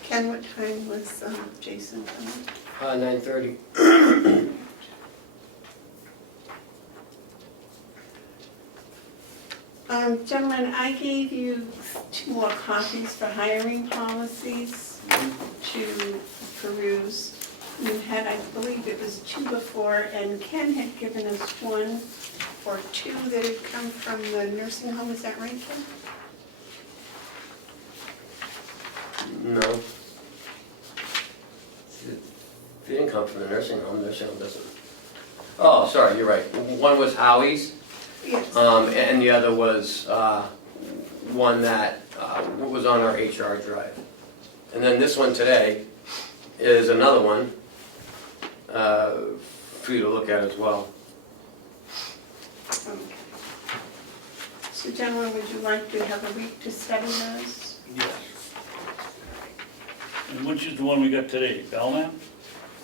Ken, what time was Jason coming? 9:30. Gentlemen, I gave you 2 more copies for hiring policies to peruse. You had, I believe it was 2 before, and Ken had given us 1 or 2 that had come from the nursing home, is that right, Ken? No. They didn't come from the nursing home doesn't. Oh, sorry, you're right. One was Howie's, Yes. and the other was one that was on our HR drive. And then this one today is another one for you to look at as well. Okay. So gentlemen, would you like to have a week to study those? Yes. And which is the one we got today? Belknap?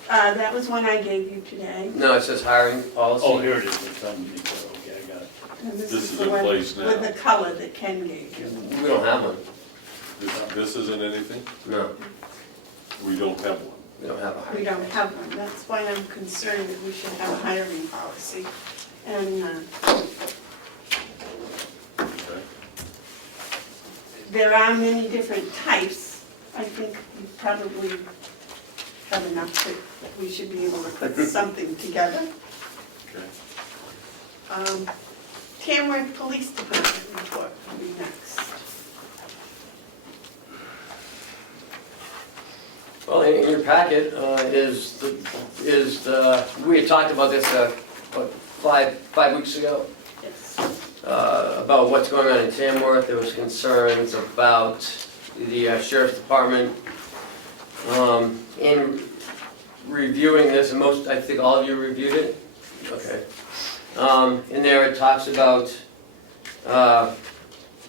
That was one I gave you today. No, it says hiring policy. Oh, here it is. It's underneath it. Okay, I got it. And This is the in one place now. with the color that Ken gave you. We don't have one. This isn't anything? No, We don't have one. we don't have a hiring. We don't have one. That's why I'm concerned that we should have a hiring policy. And Okay. there are many different types. I think we probably have enough that we should be able to put something together. Okay. Tamworth Police Department report will be next. Well, in your packet we had talked about this, what, five weeks ago? Yes. About what's going on in Tamworth. There was concerns about the sheriff's department. In reviewing this, and I think all of you reviewed it? Okay. In there it talks about,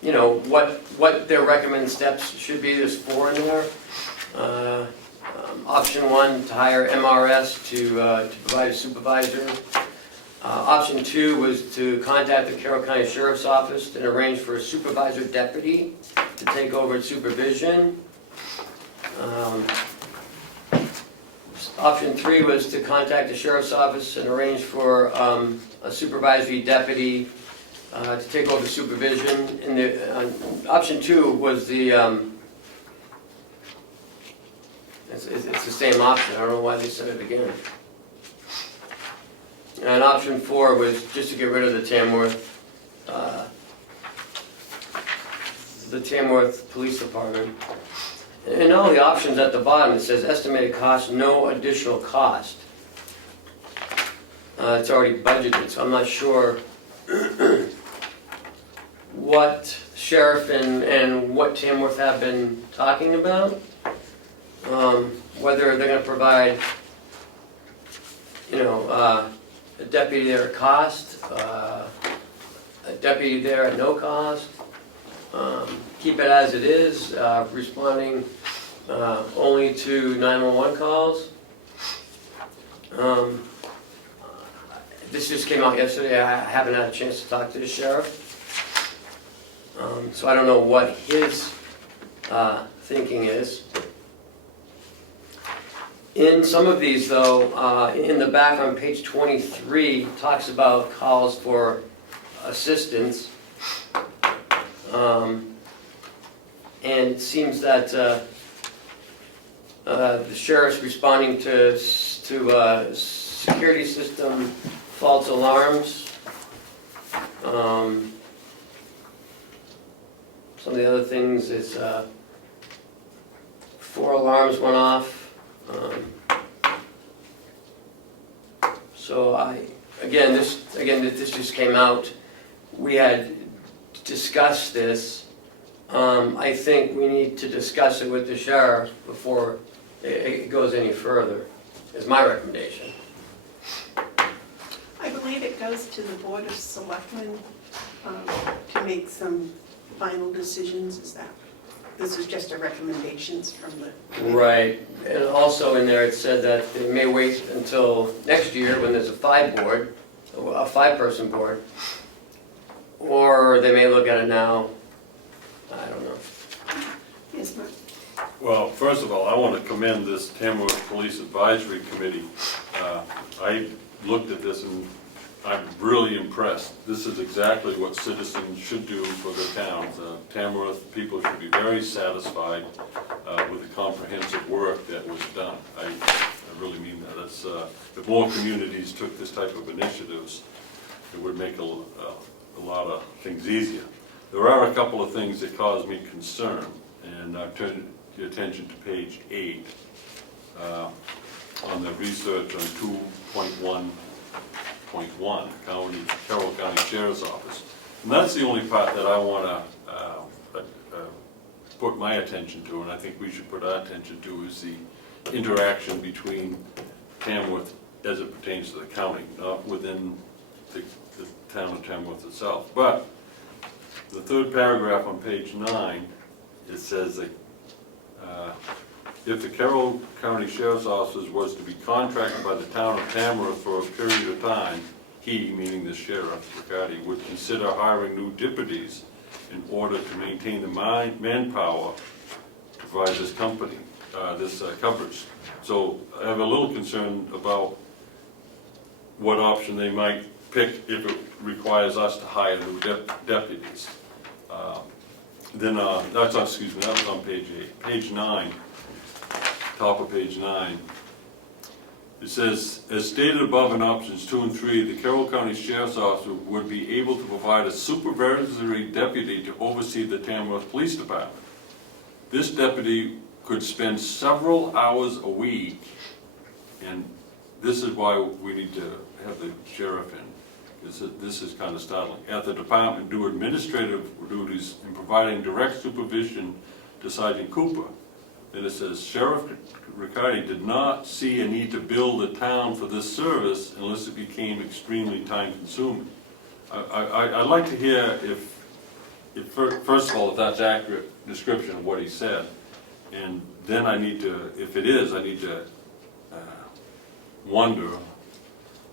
you know, what their recommended steps should be. There's 4 in there. Option 1, to hire MRS to provide a supervisor. Option 2 was to contact the Carroll County Sheriff's Office and arrange for a supervisor deputy to take over supervision. Option 3 was to contact the Sheriff's Office and arrange for a supervisory deputy to take over supervision. And option 2 was the, it's the same option, I don't know why they said it again. And option 4 was just to get rid of the Tamworth Police Department. And all the options at the bottom, it says estimated cost, no additional cost. It's already budgeted, so I'm not sure what sheriff and what Tamworth have been talking about. Whether they're gonna provide, you know, a deputy there at cost, a deputy there at no cost, keep it as it is, responding only to 911 calls. This just came out yesterday. I haven't had a chance to talk to the sheriff. So I don't know what his thinking is. In some of these though, in the back on page 23, talks about calls for assistance. And it seems that the sheriff's responding to security system false alarms. Some of the other things is 4 alarms went off. So this just came out. We had discussed this. I think we need to discuss it with the sheriff before it goes any further, is my recommendation. I believe it goes to the Board of Selectmen to make some final decisions, is that? This is just a recommendations from the. Right, and also in there it said that they may wait until next year when there's a five-person board, or they may look at it now. I don't know. Yes, Mark? Well, first of all, I want to commend this Tamworth Police Advisory Committee. I looked at this and I'm really impressed. This is exactly what citizens should do for their towns. Tamworth people should be very satisfied with the comprehensive work that was done. I really mean that. That's, if more communities took this type of initiatives, it would make a lot of things easier. There are a couple of things that cause me concern, and I've turned your attention to page 8 on the research on 2.1.1, Carroll County Sheriff's Office. And that's the only part that I want to put my attention to, and I think we should put our attention to, is the interaction between Tamworth as it pertains to the county, not within the town of Tamworth itself. But the third paragraph on page 9, it says that if the Carroll County Sheriff's Office was to be contracted by the town of Tamworth for a period of time, he, meaning the sheriff, Riccardi, would consider hiring new deputies in order to maintain the manpower to provide this company, this coverage. So I have a little concern about what option they might pick if it requires us to hire new deputies. That was on page 8. Page 9, top of page 9, it says, as stated above in options 2 and 3, the Carroll County Sheriff's Office would be able to provide a supervisory deputy to oversee the Tamworth Police Department. This deputy could spend several hours a week, and this is why we need to have the sheriff in. This is kind of startling. At the department, do administrative duties in providing direct supervision to Sergeant Cooper. Then it says, Sheriff Riccardi did not see a need to build a town for this service unless it became extremely time-consuming. I'd like to hear if, first of all, if that's accurate description of what he said, and then I need to, if it is, I need to wonder,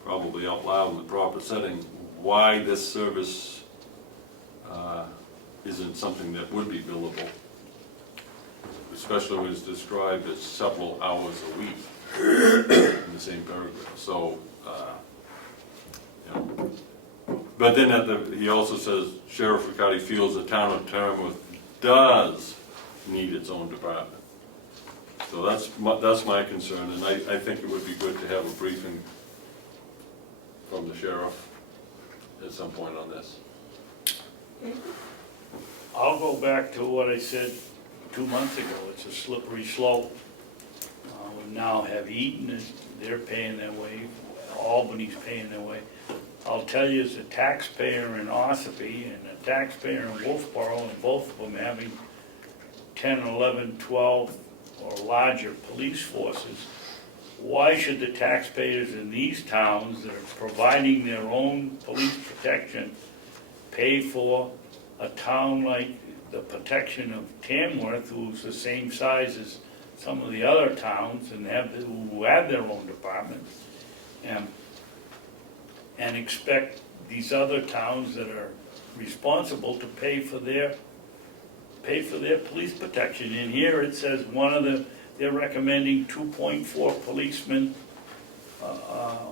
probably out loud in the proper setting, why this service isn't something that would be billable, especially when it's described as several hours a week in the same paragraph. So, but then he also says Sheriff Riccardi feels the town of Tamworth does need its own department. So that's my concern, and I think it would be good to have a briefing from the sheriff at some point on this. I'll go back to what I said 2 months ago. It's a slippery slope. We now have Eaton, they're paying their way. Albany's paying their way. I'll tell you, as a taxpayer in Ossipee and a taxpayer in Wolfboro, and both of them having 10, 11, 12 or larger police forces, why should the taxpayers in these towns that are providing their own police protection pay for a town like the protection of Tamworth, who's the same size as some of the other towns and who have their own department, and expect these other towns that are responsible to pay for their police protection? And here it says they're recommending 2.4 policemen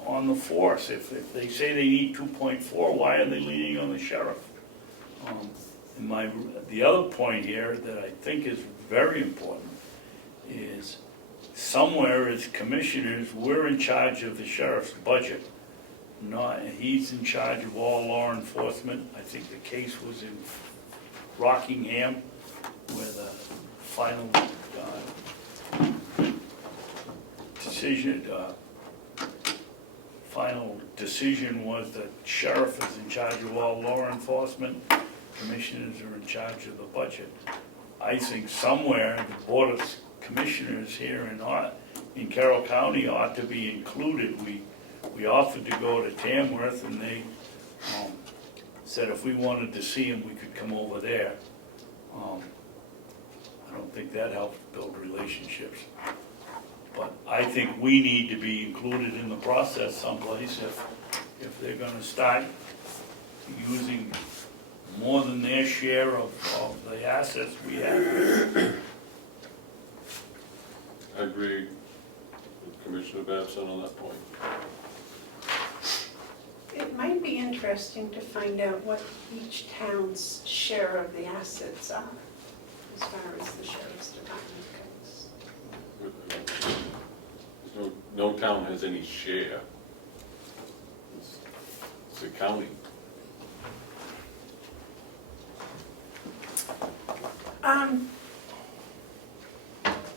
on the force. If they say they need 2.4, why are they leaning on the sheriff? The other point here that I think is very important is somewhere as commissioners, we're in charge of the sheriff's budget. He's in charge of all law enforcement. I think the case was in Rockingham where the final final decision was that sheriff is in charge of all law enforcement, commissioners are in charge of the budget. I think somewhere the Board of Commissioners here in Carroll County ought to be included. We offered to go to Tamworth, and they said if we wanted to see him, we could come over there. I don't think that helps build relationships. But I think we need to be included in the process someplace if they're gonna start using more than their share of the assets we have. I agree with Commissioner Babson on that point. It might be interesting to find out what each town's share of the assets are, as far as the sheriff's department goes. No town has any share. It's a county.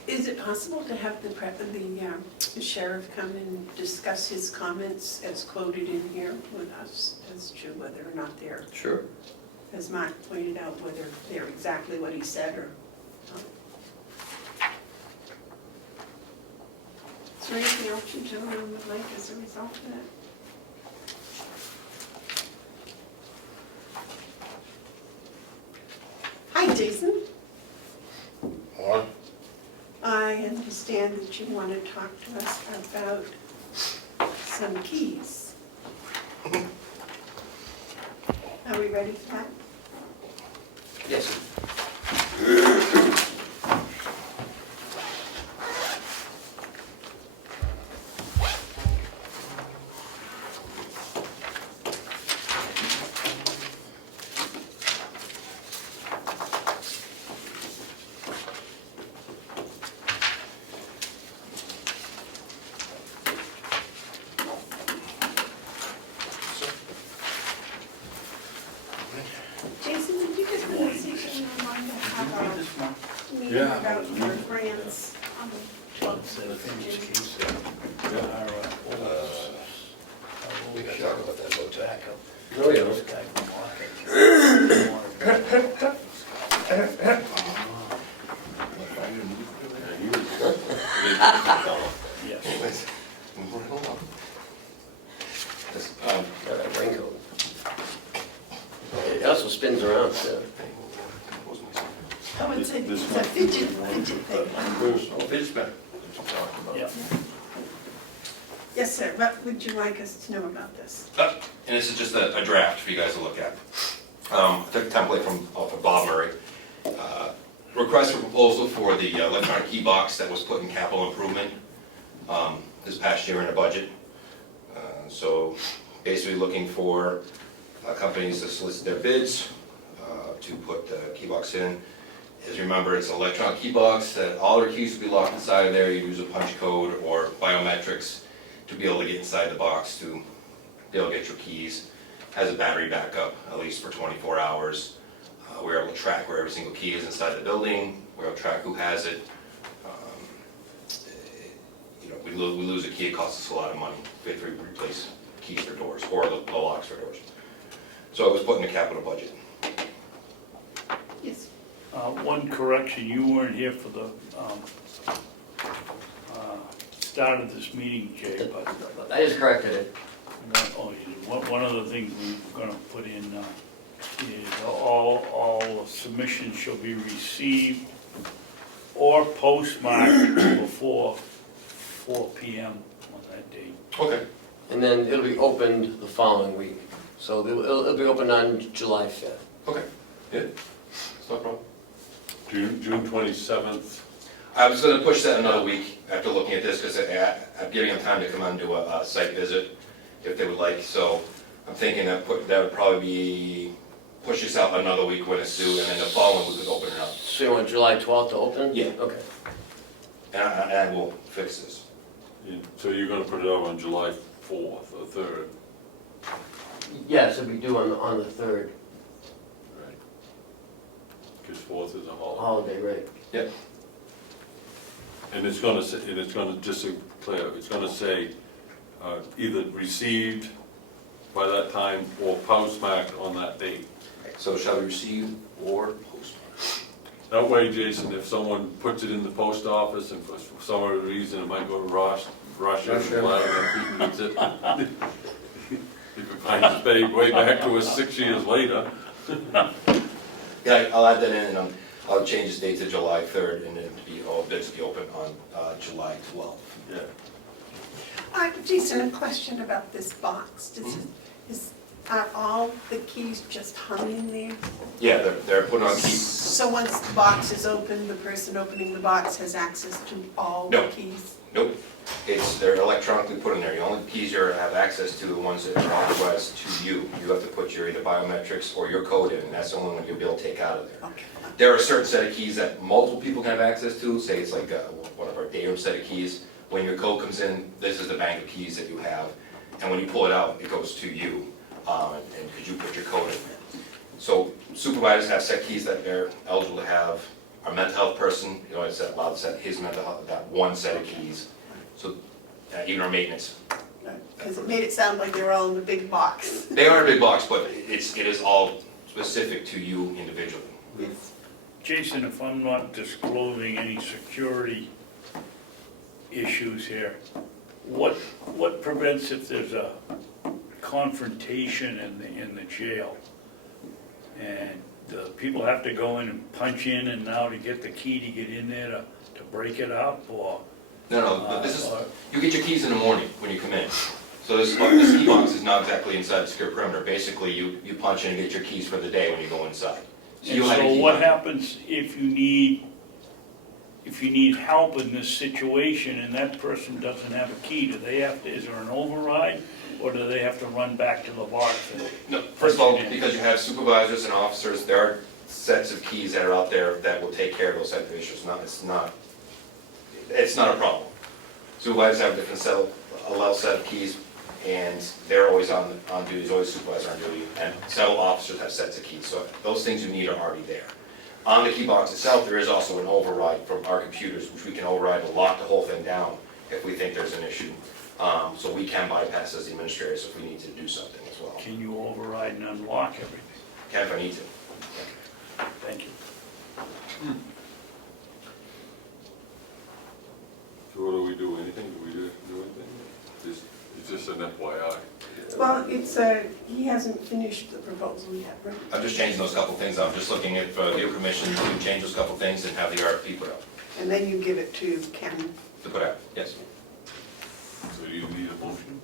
Is it possible to have the sheriff come and discuss his comments as quoted in here with us as to whether or not they're, Sure. as Mark pointed out, whether they're exactly what he said or not? Is there anything else you gentlemen would like as a result of that? Hi, Jason. What? I understand that you want to talk to us about some keys. Are we ready for that? Yes. Jason, did you get the message in your mind to have a meeting Yeah. about your grants on the 12th Said a of famous June? case We gotta talk about that boat back. Oh, yeah. This guy from Market. Yes. Anyways, moving along. Got that raincoat. It also spins around, so. Oh, it's a This fidget thing. Oh, fidget spinner. Yeah. Yes, sir. What would you like us to know about this? And this is just a draft for you guys to look at. I took a template from off of Bob Murray. Request for proposal for the electronic key box that was put in capital improvement this past year in the budget. So basically looking for companies to solicit their bids to put the key box in. As you remember, it's an electronic key box that all their keys will be locked inside of there. You use a punch code or biometrics to be able to get inside the box to be able to get your keys. Has a battery backup, at least for 24 hours. We're able to track where every single key is inside the building. We're able to track who has it. We lose a key, it costs us a lot of money. We have to replace keys for doors or the locks for doors. So it was put in the capital budget. Yes. One correction, you weren't here for the start of this meeting, Jay, but I just corrected it. oh, you did. One of the things we're gonna put in is all submissions shall be received or postmarked before 4 p.m. on that date. Okay. And then it'll be opened the following week. So it'll be opened on July 5th. Okay. Yeah. It's no problem. June 27th. I was gonna push that another week after looking at this, because I'm giving them time to come out and do a site visit if they would like, so I'm thinking that would probably be, push this out another week when it's due, and then the following we could open it up. So you want July 12th to open? Yeah. Okay. And I will fix this. So you're gonna put it out on July 4th or 3rd? Yes, it'll be due on the 3rd Right. Because 4th is a holiday. holiday, right? Yep. And it's gonna say, just to clear, it's gonna say, either received by that time or postmarked on that date. So shall be received or postmarked. That way, Jason, if someone puts it in the post office and for some other reason it might go to Russia, and Vladimir Putin gets it, you can find his pay way back to us 6 years later. Yeah, I'll add that in, and I'll change this date to July 3rd, and then all bids will be open on July 12th. Yeah. Jason, a question about this box. Are all the keys just hung in there? Yeah, they're put on key. So once the box is opened, the person opening the box has access to all the No. keys? Nope, they're electronically put in there. The only keys you have access to are the ones that are authorized to you. You have to put your either biometrics or your code in, and that's the only one you'll be able to take out of there. Okay. There are a certain set of keys that multiple people can have access to, say it's like one of our day room set of keys. When your code comes in, this is the bank of keys that you have, and when you pull it out, it goes to you, and because you put your code in there. So supervisors have set keys that they're eligible to have. Our mental health person, it's allowed to set his mental health, that one set of keys. So even our maintenance. Because it made it sound like they were all in the big box. They are a big box, but it is all specific to you individually. Jason, if I'm not disclosing any security issues here, what prevents if there's a confrontation in the jail? And the people have to go in and punch in and now to get the key to get in there to break it up, or? No, but this is, you get your keys in the morning when you come in. So this key box is not exactly inside the secure perimeter. Basically, you punch in and get your keys for the day when you go inside. And so what happens if you need help in this situation and that person doesn't have a key? Is there an override, or do they have to run back to the box? No, first of all, because you have supervisors and officers, there are sets of keys that are out there that will take care of those type of issues. It's not a problem. Supervisors have a different set of keys, and they're always on duty, there's always a supervisor on duty, and several officers have sets of keys, so those things you need are already there. On the key box itself, there is also an override from our computers, which we can override and lock the whole thing down if we think there's an issue. So we can bypass as the administrators if we need to do something as well. Can you override and unlock everything? Can if I need to. Thank you. So what do we do? Anything? Do we do anything? It's just an FYI. Well, he hasn't finished the proposal yet, right? I'm just changing those couple things. I'm just looking at your permission to change those couple things and have the RFP put out. And then you give it to Ken. To put out, yes. So you need a motion?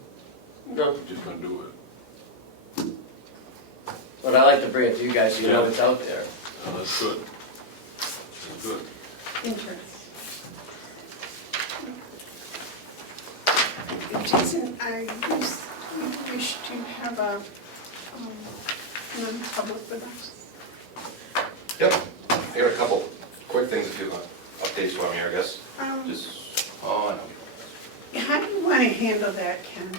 No, We're just gonna do it. but I like to bring it to you guys so you know it's out there. Oh, that's good. That's good. Interesting. Jason, you wish to have a non-public with us? Yep. I got a couple quick things, if you want updates for me, I guess. I know. How do you want to handle that, Ken?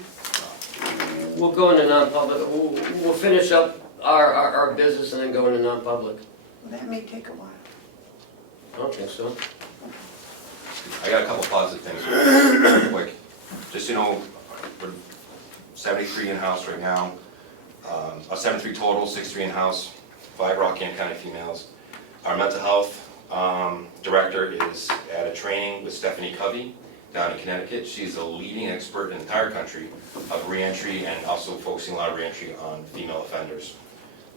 We'll go into non-public, we'll finish up our business and then go into non-public. Well, that may take a while. I don't think so. I got a couple positive things real quick. Just, we're 73 in-house right now. 73 total, 63 in-house, 5 Rockingham County females. Our mental health director is at a training with Stephanie Covey down in Connecticut. She's a leading expert in the entire country of reentry and also focusing a lot of reentry on female offenders.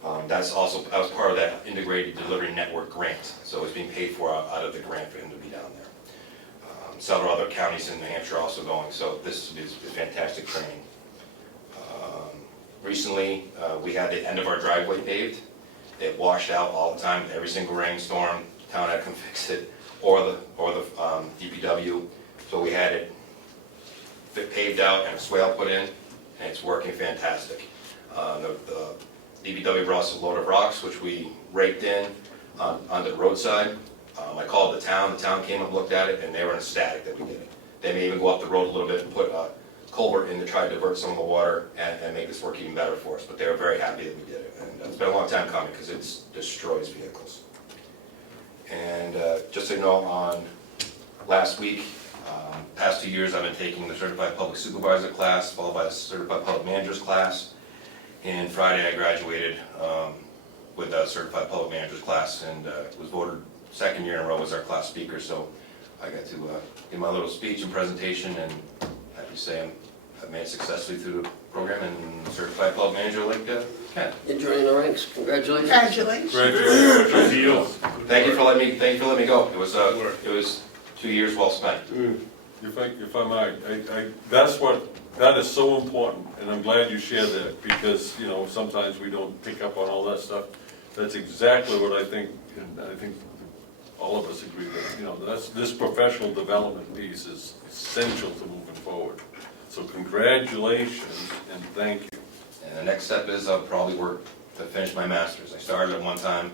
That was part of that integrated delivery network grant. So it's being paid for out of the grant for him to be down there. Several other counties in New Hampshire are also going, so this is fantastic training. Recently, we had the end of our driveway paved. It washed out all the time, every single rainstorm, the town had to come fix it, or the DPW. So we had it paved out and a swale put in, and it's working fantastic. The DPW brought us a load of rocks, which we raked in onto the roadside. I called the town came up, looked at it, and they were ecstatic that we did it. They may even go up the road a little bit and put a culvert in to try to divert some of the water and make this work even better for us, but they were very happy that we did it. And it's been a long time coming because it destroys vehicles. And just so you know, on last week, Past 2 years, I've been taking the Certified Public Supervisor class, followed by the Certified Public Manager's class. And Friday, I graduated with a Certified Public Manager's class, and was voted second year in a row as our class speaker. So I got to give my little speech and presentation, and happy to say I've made it successfully through the program and Certified Public Manager like Ken. You're joining the ranks, congratulations. Congratulations. Good deal. Thank you for letting me go. It was 2 years well spent. If I might, that is so important, and I'm glad you shared that, because, you know, sometimes we don't pick up on all that stuff. That's exactly what I think, and I think all of us agree that, you know, this professional development piece is essential to moving forward. So congratulations and thank you. And the next step is I'll probably work to finish my master's. I started at one time.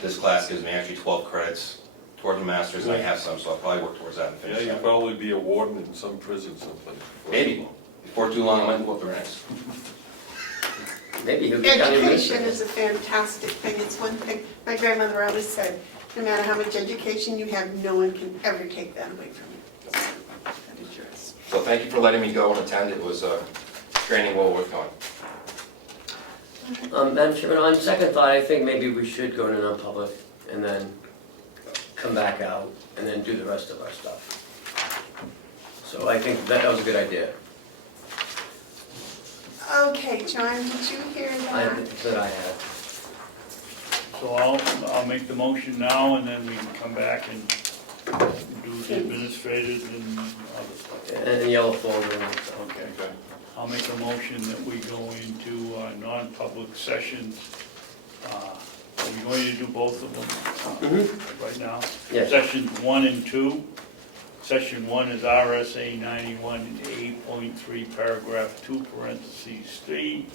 This class gives me actually 12 credits toward the master's, and I have some, so I'll probably work towards that and Yeah, finish you'll that. probably be a warden in some prison someplace. Maybe. Before too long, I might move up the ranks. Maybe he'll be county Education administrator. is a fantastic thing. It's one thing, my grandmother always said, no matter how much education you have, no one can ever take that away from you. That is yours. So thank you for letting me go and attend. It was training well worth going. Madam Chairman, on second thought, I think maybe we should go into non-public and then come back out and then do the rest of our stuff. So I think that was a good idea. Okay, John, did you hear I that? that I had. So I'll make the motion now, and then we can come back and do the administrative and other stuff. And yellow folder and stuff. Okay. I'll make a motion that we go into non-public sessions. Are we going to do both of them right now? Yes. Sessions 1 and 2. Session 1 is RSA 91A.3, paragraph 2, parentheses 3.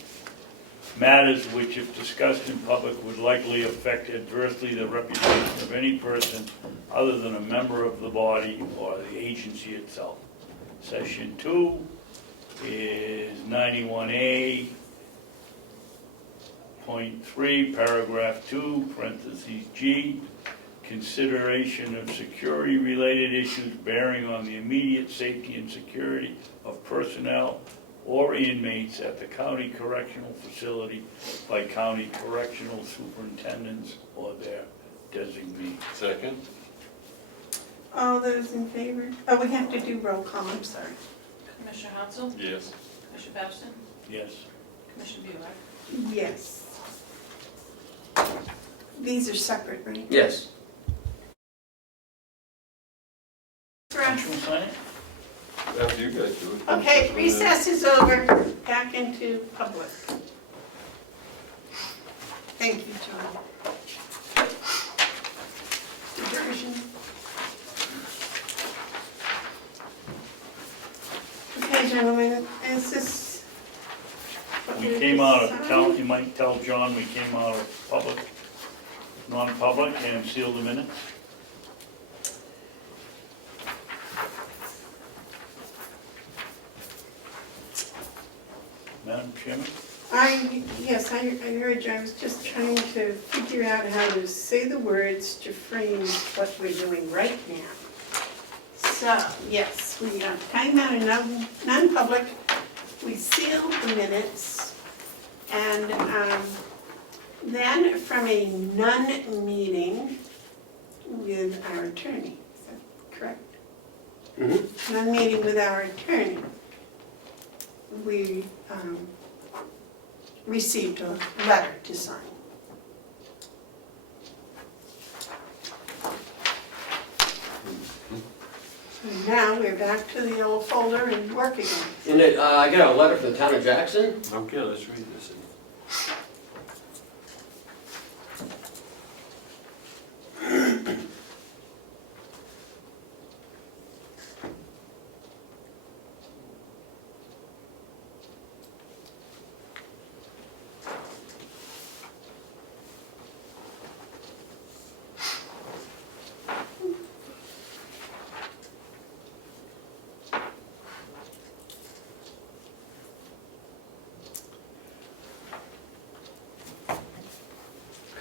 Matters which, if discussed in public, would likely affect adversely the reputation of any person other than a member of the body or the agency itself. Session 2 is 91A.3, paragraph 2, parentheses G. Consideration of security-related issues bearing on the immediate safety and security of personnel or inmates at the county correctional facility by county correctional superintendents or their designee. Second? All those in favor? Oh, we have to do roll call, I'm sorry. Commissioner Hounsell? Yes. Commissioner Babson? Yes. Commissioner Bevard? Yes. These are separate, right? Yes. Sign it? After you guys do it. Okay, recess is over. Back into public. Thank you, John. Diversion. Okay, gentlemen, is this? what We we're came out of deciding? you might tell John we came out of public, non-public, and sealed the minutes. Madam Chairman? Yes, I heard you. I was just trying to figure out how to say the words to frame what we're doing right now. So, yes, we came out of non-public, we sealed the minutes, and then from a non-meeting with our attorney, is that correct? Non-meeting with our attorney, we received a letter to sign. So now we're back to the old folder and work again. And I got a letter from the town of Jackson. Okay, let's read this.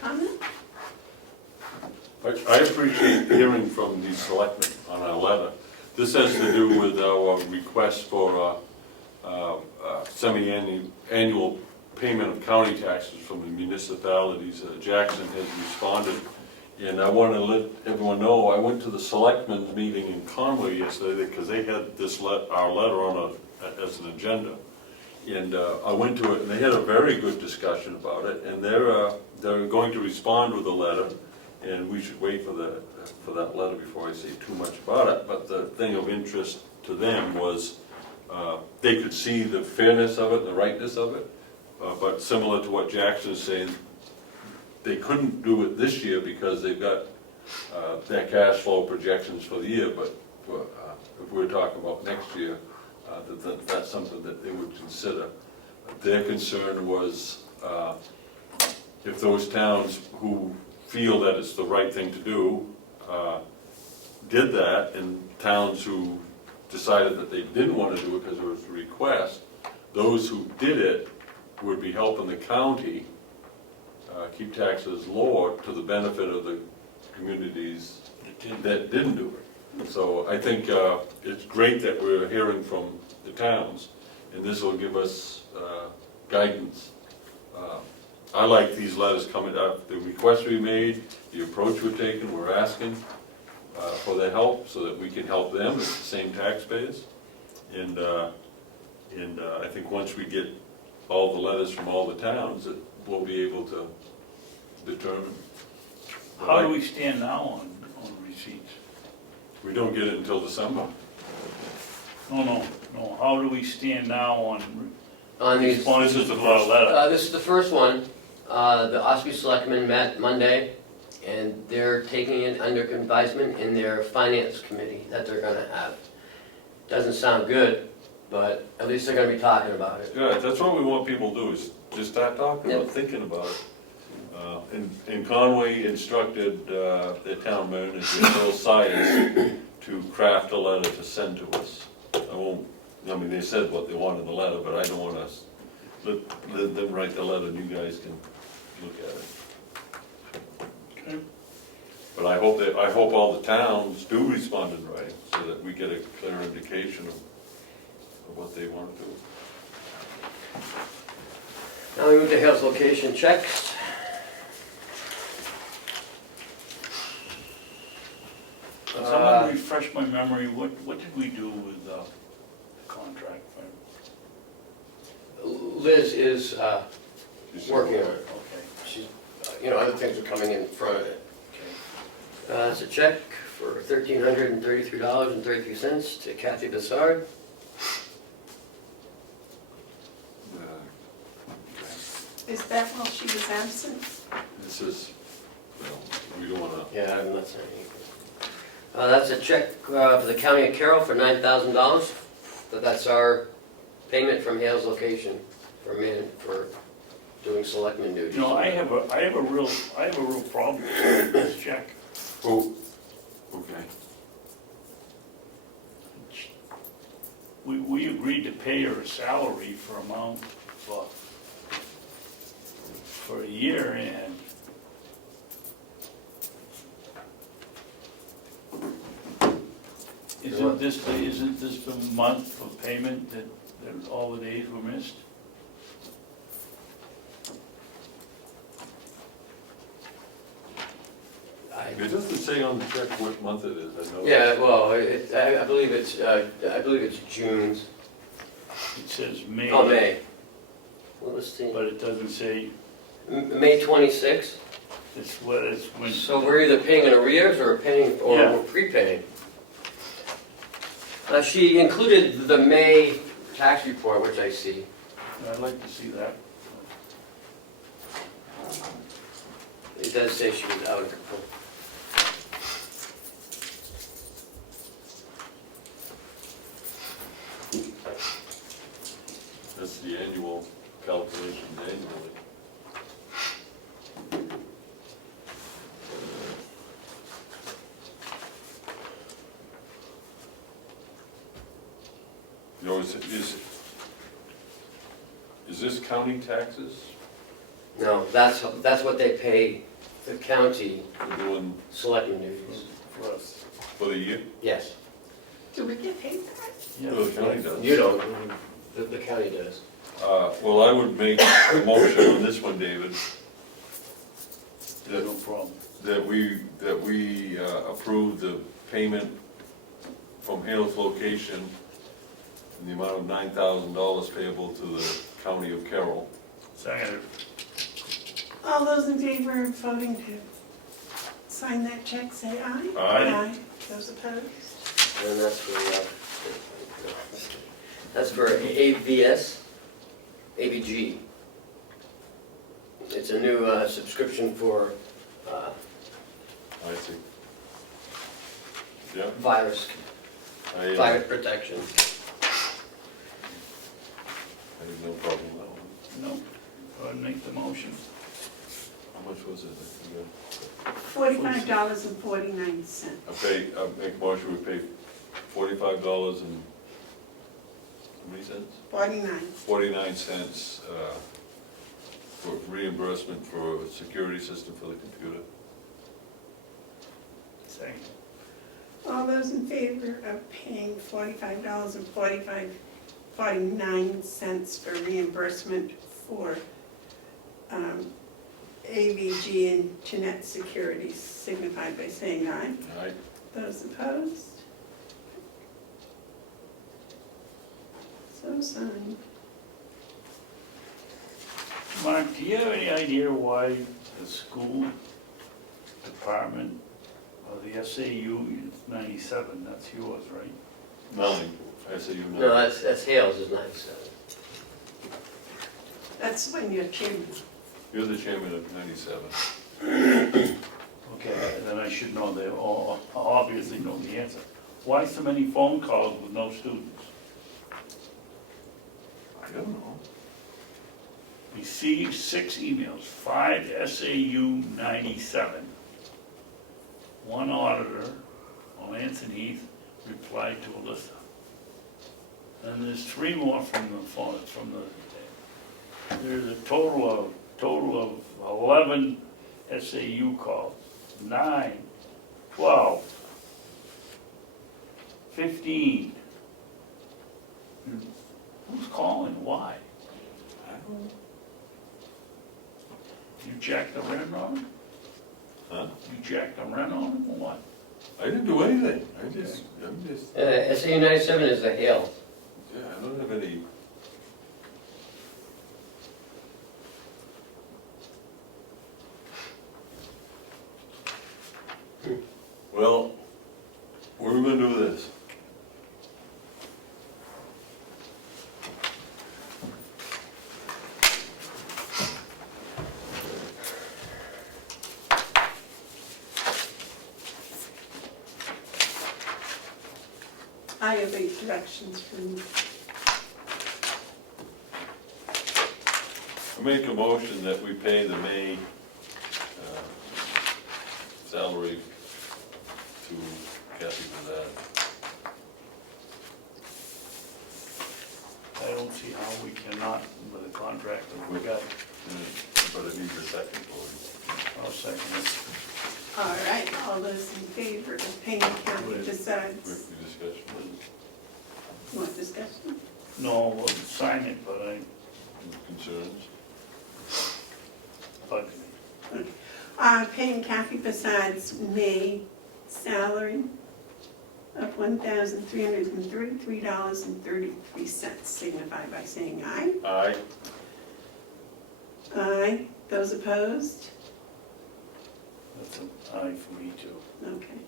Comment? I appreciate hearing from the selectmen on our letter This has to do with our request for semi-annual payment of county taxes from the municipalities. Jackson has responded, and I want to let everyone know, I went to the selectmen's meeting in Conway yesterday because they had this our letter on as an agenda. And I went to it, and they had a very good discussion about it, and they're going to respond with a letter, and we should wait for that letter before I say too much about it. But the thing of interest to them was they could see the fairness of it, the rightness of it, but similar to what Jackson is saying, they couldn't do it this year because they've got their cash flow projections for the year, but if we're talking about next year, that's something that they would consider. Their concern was if those towns who feel that it's the right thing to do did that, and towns who decided that they didn't want to do it because it was a request, those who did it would be helping the county keep taxes lower to the benefit of the communities that didn't do it. So I think it's great that we're hearing from the towns, and this will give us guidance. I like these letters coming up, the request we made, the approach we're taking, we're asking for their help so that we can help them as the same taxpayers. And I think once we get all the letters from all the towns, that we'll be able to determine. How do we stand now on receipts? We don't get it until December. No, how do we stand now on these, responses to our letter? this is the first one. The Ossipee Selectmen met Monday, and they're taking it under advisement in their finance committee that they're gonna have. Doesn't sound good, but at least they're gonna be talking about it. Yeah, that's what we want people to do, is just start talking about, thinking about it. And Conway instructed their town manager, Bill Sires, to craft a letter to send to us. I mean, they said what they want in the letter, but I don't want us, let them write the letter and you guys can look at it. Okay. But I hope all the towns do respond in writing, so that we get a clear indication of what they want to do. Now we move to Hale's location checks. Someone refresh my memory, what did we do with the contract? Liz is working on it. Okay, She's, other things are coming in front of it. okay. It's a check for $1,333.33 to Kathy Bevard. Is that while she was absent? This is, well, we don't wanna, Yeah, I'm not saying anything. That's a check for the County of Carroll for $9,000. That's our payment from Hale's location for doing selectman duties. You know, I have a real problem with this check. oh, okay. We agreed to pay her a salary for amount for a year, and isn't this the month of payment that all the days were missed? It doesn't say on the check what month it is, I know. Yeah, well, I believe it's June's. It says May. Oh, May. Well, let's see. But it doesn't say, May 26th. it's when. So we're either paying in arrears or paying, or Yeah. we're prepaying. She included the May tax report, which I see. I'd like to see that. It does say she was out of control. That's the annual calculations annually. You know, is this county taxes? No, that's what they pay the county We're doing selectmen duties. For us. for the year? Yes. Do we get paid for that? Yeah. Well, the county does. You don't, the county does. Well, I would make a motion on this one, David, No problem. that we approve the payment from Hale's location in the amount of $9,000 payable to the county of Carroll. Second. All those in favor of voting to sign that check, say aye. Aye. Those opposed? And that's for ABS, ABG. It's a new subscription for I see. Yeah, virus protection. I have no problem with that one. No, go ahead and make the motion. How much was it? $45.49. I make a motion, we pay $45 and, how many cents? 49. 49 cents for reimbursement for a security system for the computer. Second. All those in favor of paying $45.49 for reimbursement for AVG Internet Security signify by saying aye. Aye. Those opposed? So signed. Mark, do you have any idea why the school department, or the SAU, is 97, that's yours, right? Nothing, SAU nothing. No, that's Hales is 97. That's when you're chairman. You're the chairman of 97. Okay, then I should know, they all obviously know the answer. Why so many phone calls with no students? I don't know. Received 6 emails, 5 SAU 97. 1 auditor, Lansing Heath, replied to Alyssa. And there's 3 more from the phone, there's a total of 11 SAU calls, 9, 12, 15. Who's calling, why? I don't know. You jacked the rent on them? Huh? You jacked the rent on them, or what? I didn't do anything. I'm just, SAU 97 is the Hales. yeah, I don't have any. Well, what are we gonna do with this? I obey directions from I make a motion that we pay the May salary to Kathy for that. I don't see how we cannot with the contract that we got. But it needs a second for I'll second it. All right, all those in favor of paying county besides, quick discussion. you want discussion? No, we'll sign it, but Concerns? Paying Kathy Fasad's May salary of $1,333.33, signify by saying aye. Aye. Aye. Those opposed? that's an aye for me too. Okay.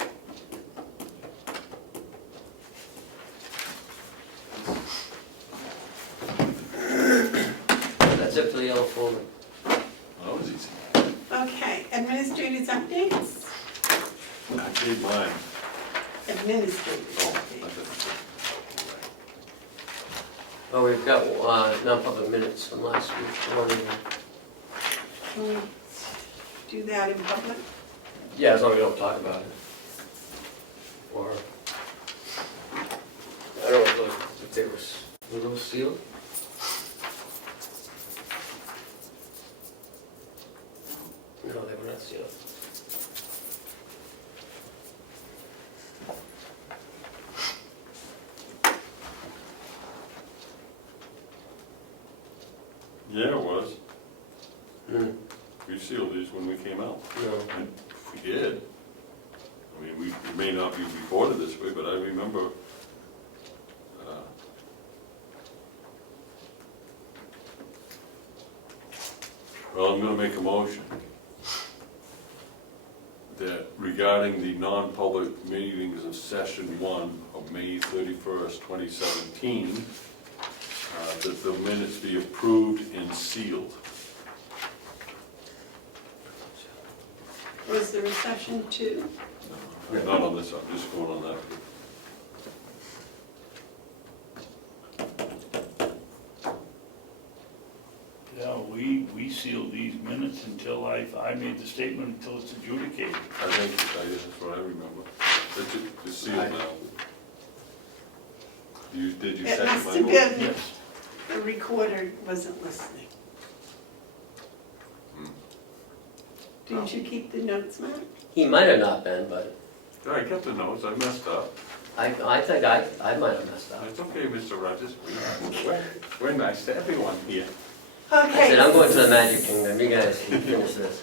That's it for the yellow folder. That was easy. Okay, administrators updates? I did mine. Administrators updates. Oh, we've got non-public minutes from last week. Can we do that in public? Yeah, as long as we don't talk about it. Or, I don't know if they were those sealed? No, they were not sealed. Yeah, it was. Hmm, We sealed these when we came out. no. And we did. I mean, we may not be recorded this way, but I remember, well, I'm gonna make a motion that regarding the non-public meetings of session 1 of May 31st, 2017, that the minutes be approved and sealed. Was there a session 2? Not on this, I'm just going on that. Yeah, we sealed these minutes until I made the statement until it's adjudicated. I think, that's what I remember. It's sealed now. Did you It second must my have motion? been, the recorder wasn't listening. Hmm. Didn't you keep the notes, Mark? He might have not been, but I kept the notes, I messed up. I think I might have messed up. It's okay, Mr. Rogers. We're nice to everyone here. I Okay. said, I'm going to the Magic Kingdom, you guys can finish this.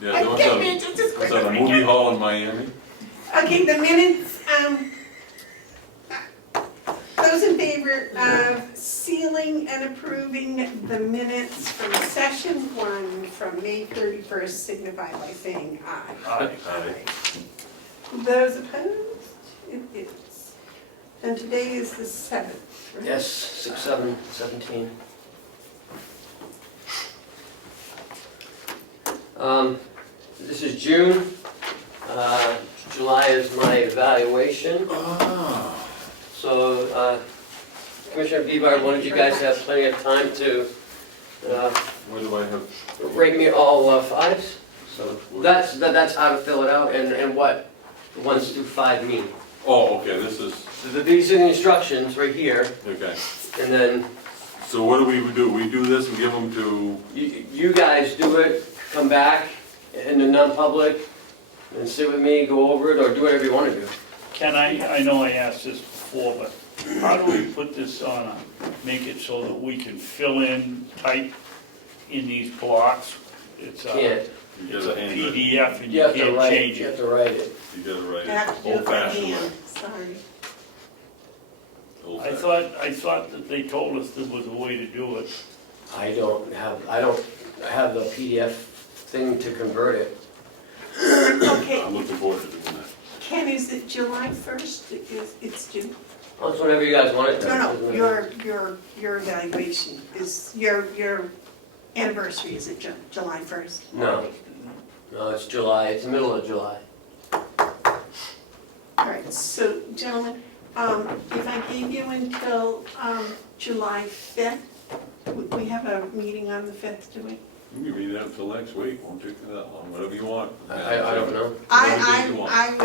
Yeah, there was a movie hall in Miami. Okay, the minutes, those in favor of sealing and approving the minutes from session 1 from May 31st signify by saying aye. Aye. Those opposed? It is. And today is the 7th, right? Yes, 6/7/17. This is June. July is my evaluation. Ah. So, Commissioner Bevard, wanted you guys to have plenty of time to What do I have? rate me all 5s. So that's how to fill it out and what the 1s through 5 mean. Oh, okay, this is, These are the instructions right here, okay. and then So what do? We do this and give them to, you guys do it, come back in the non-public, and sit with me, go over it, or do whatever you want to do. Can I know I asked this before, but how do we put this on, make it so that we can fill in, type in these blocks? It's Can't. a you get a handwritten, PDF and You you have to can't write it, change you have it. to write it. you gotta write I have it to do it old by fashioned way. hand, sorry. Old I fashioned. thought that they told us there was a way to do it. I don't have the PDF thing to convert it. Okay, I'm looking forward to doing that. Ken, is it July 1st? It's due? Well, it's whatever you guys want it to. No, your evaluation is, your anniversary, is it July 1st? No, it's July, it's the middle of July. All right, so gentlemen, if I gave you until July 5th, we have a meeting on the 5th, do we? You can read that until next week, won't take that long, whatever you want. I don't know. I'm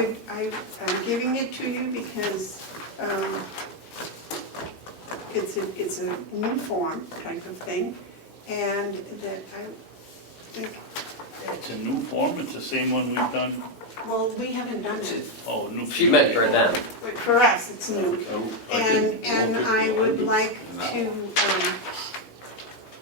giving it to you because it's a new form type of thing, and that I think, It's a new form, it's the same one we've done, well, we haven't done it. oh, new. She meant for them. But for us, it's new. And I would like to,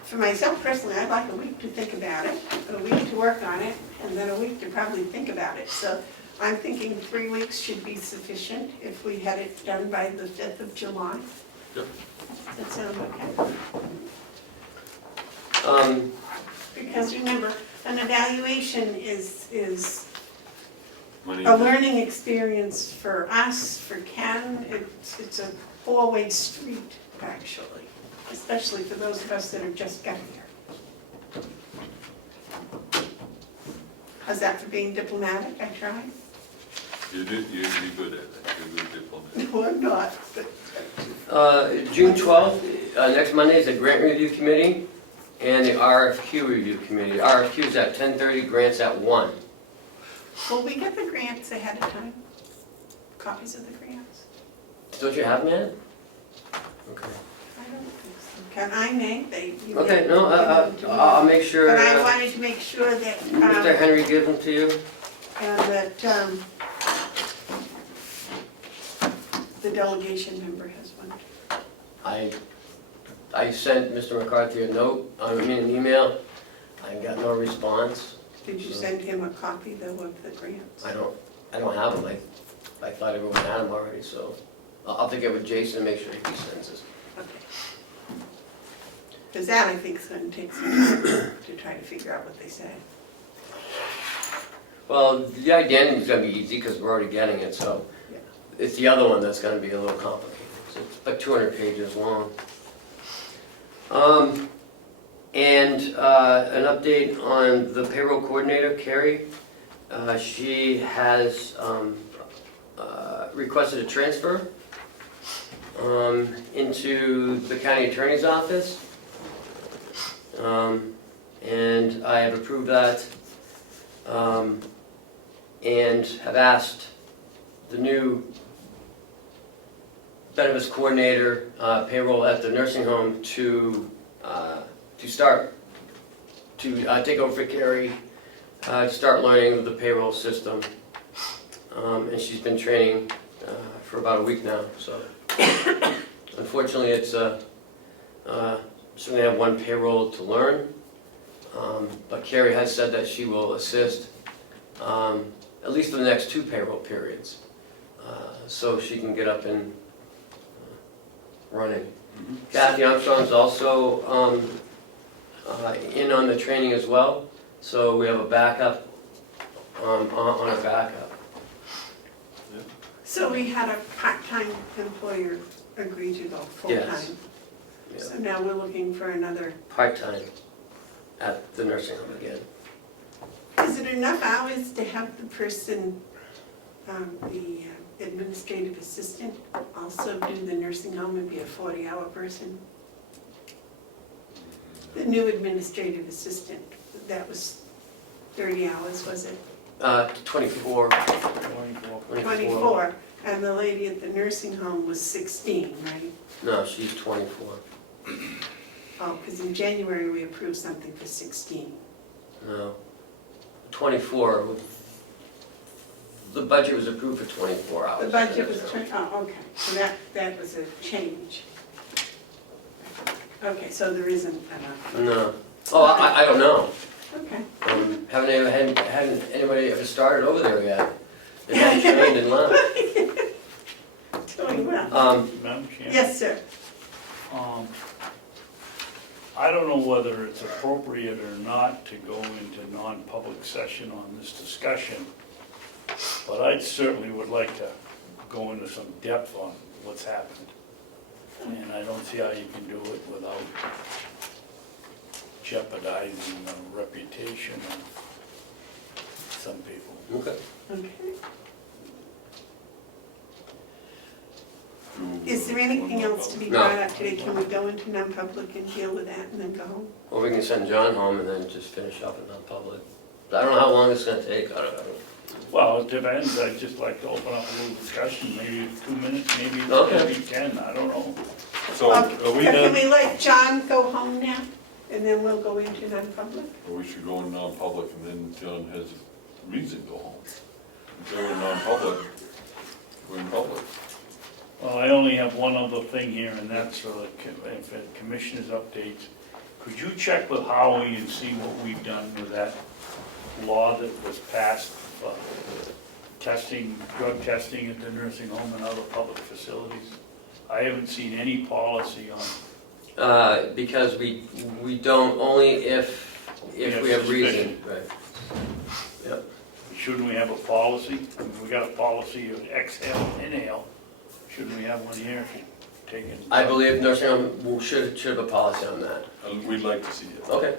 for myself personally, I'd like a week to think about it, a week to work on it, and then a week to probably think about it. So I'm thinking 3 weeks should be sufficient if we had it done by the 5th of July. Yep. Does that sound okay? Because remember, an evaluation is Money. a learning experience for us, for Ken. It's a 4-way street, actually, especially for those of us that have just got here. How's that for being diplomatic? I tried. You'd be good at that, you're good diplomat. No, I'm not, but June 12th, next Monday is the Grant Review Committee and the RFQ Review Committee. RFQ's at 10:30, grants at 1. will we get the grants ahead of time? Copies of the grants? Don't you have them yet? Okay. I don't think so. Can I make, you Okay, may no, give them to me. I'll make sure But I wanted to make sure that, Mr. Henry give them to you. and that the delegation member has one. I I sent Mr. McCarthy a note, an email, I got no response. Did you send him a copy though of the grants? I don't have them, I thought everyone had them already, so I'll have to get with Jason and make sure he sends us. Okay. Because that I think is going to take some time to try to figure out what they say. Well, the identity is gonna be easy, because we're already getting it, so Yeah. it's the other one that's gonna be a little complicated. So it's about 200 pages long. And an update on the payroll coordinator, Carrie. She has requested a transfer into the county attorney's office. And I have approved that. And have asked the new benefits coordinator, payroll at the nursing home to start, to take over for Carrie, to start learning the payroll system. And she's been training for about a week now, so. Unfortunately, it's certainly have one payroll to learn, but Carrie has said that she will assist at least for the next 2 payroll periods, so she can get up and running. Kathy Armstrong's also in on the training as well, so we have a backup on a backup. So we had a part-time employer agree to go full-time. Yes. Yeah. So now we're looking for another. Part-time at the nursing home again. Is it enough hours to have the person, the administrative assistant, also do the nursing home and be a 40-hour person? The new administrative assistant, that was 30 hours, was it? 24. 24, and the lady at the nursing home was 16, right? No, she's 24. Oh, because in January we approved something for 16. No. 24. The budget was approved for 24 hours. The budget was, oh, okay, so that was a change. Okay, so there isn't enough. No. Oh, I don't know. Okay. Hadn't anybody ever started over there yet. They've all trained and left. Doing well. Madam Chair? Yes, sir. I don't know whether it's appropriate or not to go into non-public session on this discussion, but I certainly would like to go into some depth on what's happened. And I don't see how you can do it without jeopardizing the reputation of some people. Okay. Okay. Is there anything else to be No. brought up today? Can we go into non-public and deal with that and then go home? Or we can send John home and then just finish up in non-public. I don't know how long it's gonna take. I don't know. Well, it depends, I'd just like to open up a little discussion, maybe 2 minutes, maybe Okay. 10, I don't know. So are we So can done? we let John go home now? And then we'll go into non-public? Or we should go in non-public and then John has a reason to go home. If we're in non-public, we're in public. Well, I only have one other thing here, and that's for the commissioners' updates. Could you check with Howie and see what we've done with that law that was passed for testing, drug testing at the nursing home and other public facilities? I haven't seen any policy on, Because we don't, only if we have reason. Right. Yep. shouldn't we have a policy? I mean, we got a policy of exhale, inhale. Shouldn't we have one here if you're taking? I believe nursing home should have a policy on that. And we'd like to see it. Okay.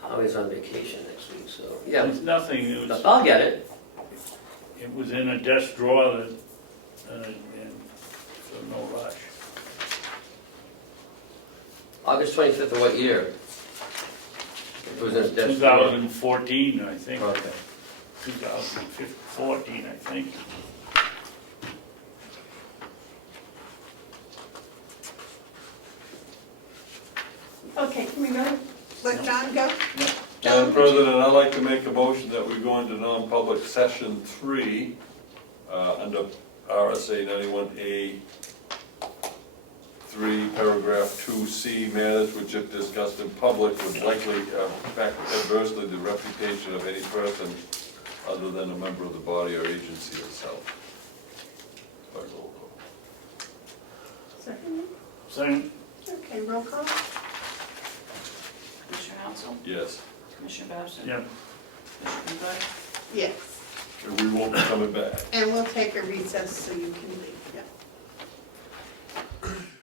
Howie's on vacation next week, so, yeah. There's nothing, I'll get it. it was in a desk drawer that, and so no rush. August 25th of what year? It was in his desk drawer. 2014, I think. Okay. 2014, I think. Okay, can we go? Let John go? Madam President, I'd like to make a motion that we go into non-public session 3, under RSA 91A 3, paragraph 2C, matters which if discussed in public would likely affect adversely the reputation of any person other than a member of the body or agency itself. By roll call. Second? Second, Okay, roll call? Commissioner Hounsell, Yes, Commissioner Babson. yeah. Commissioner Bevard. Yes. and we won't be coming back. And we'll take a recess so you can leave, yeah.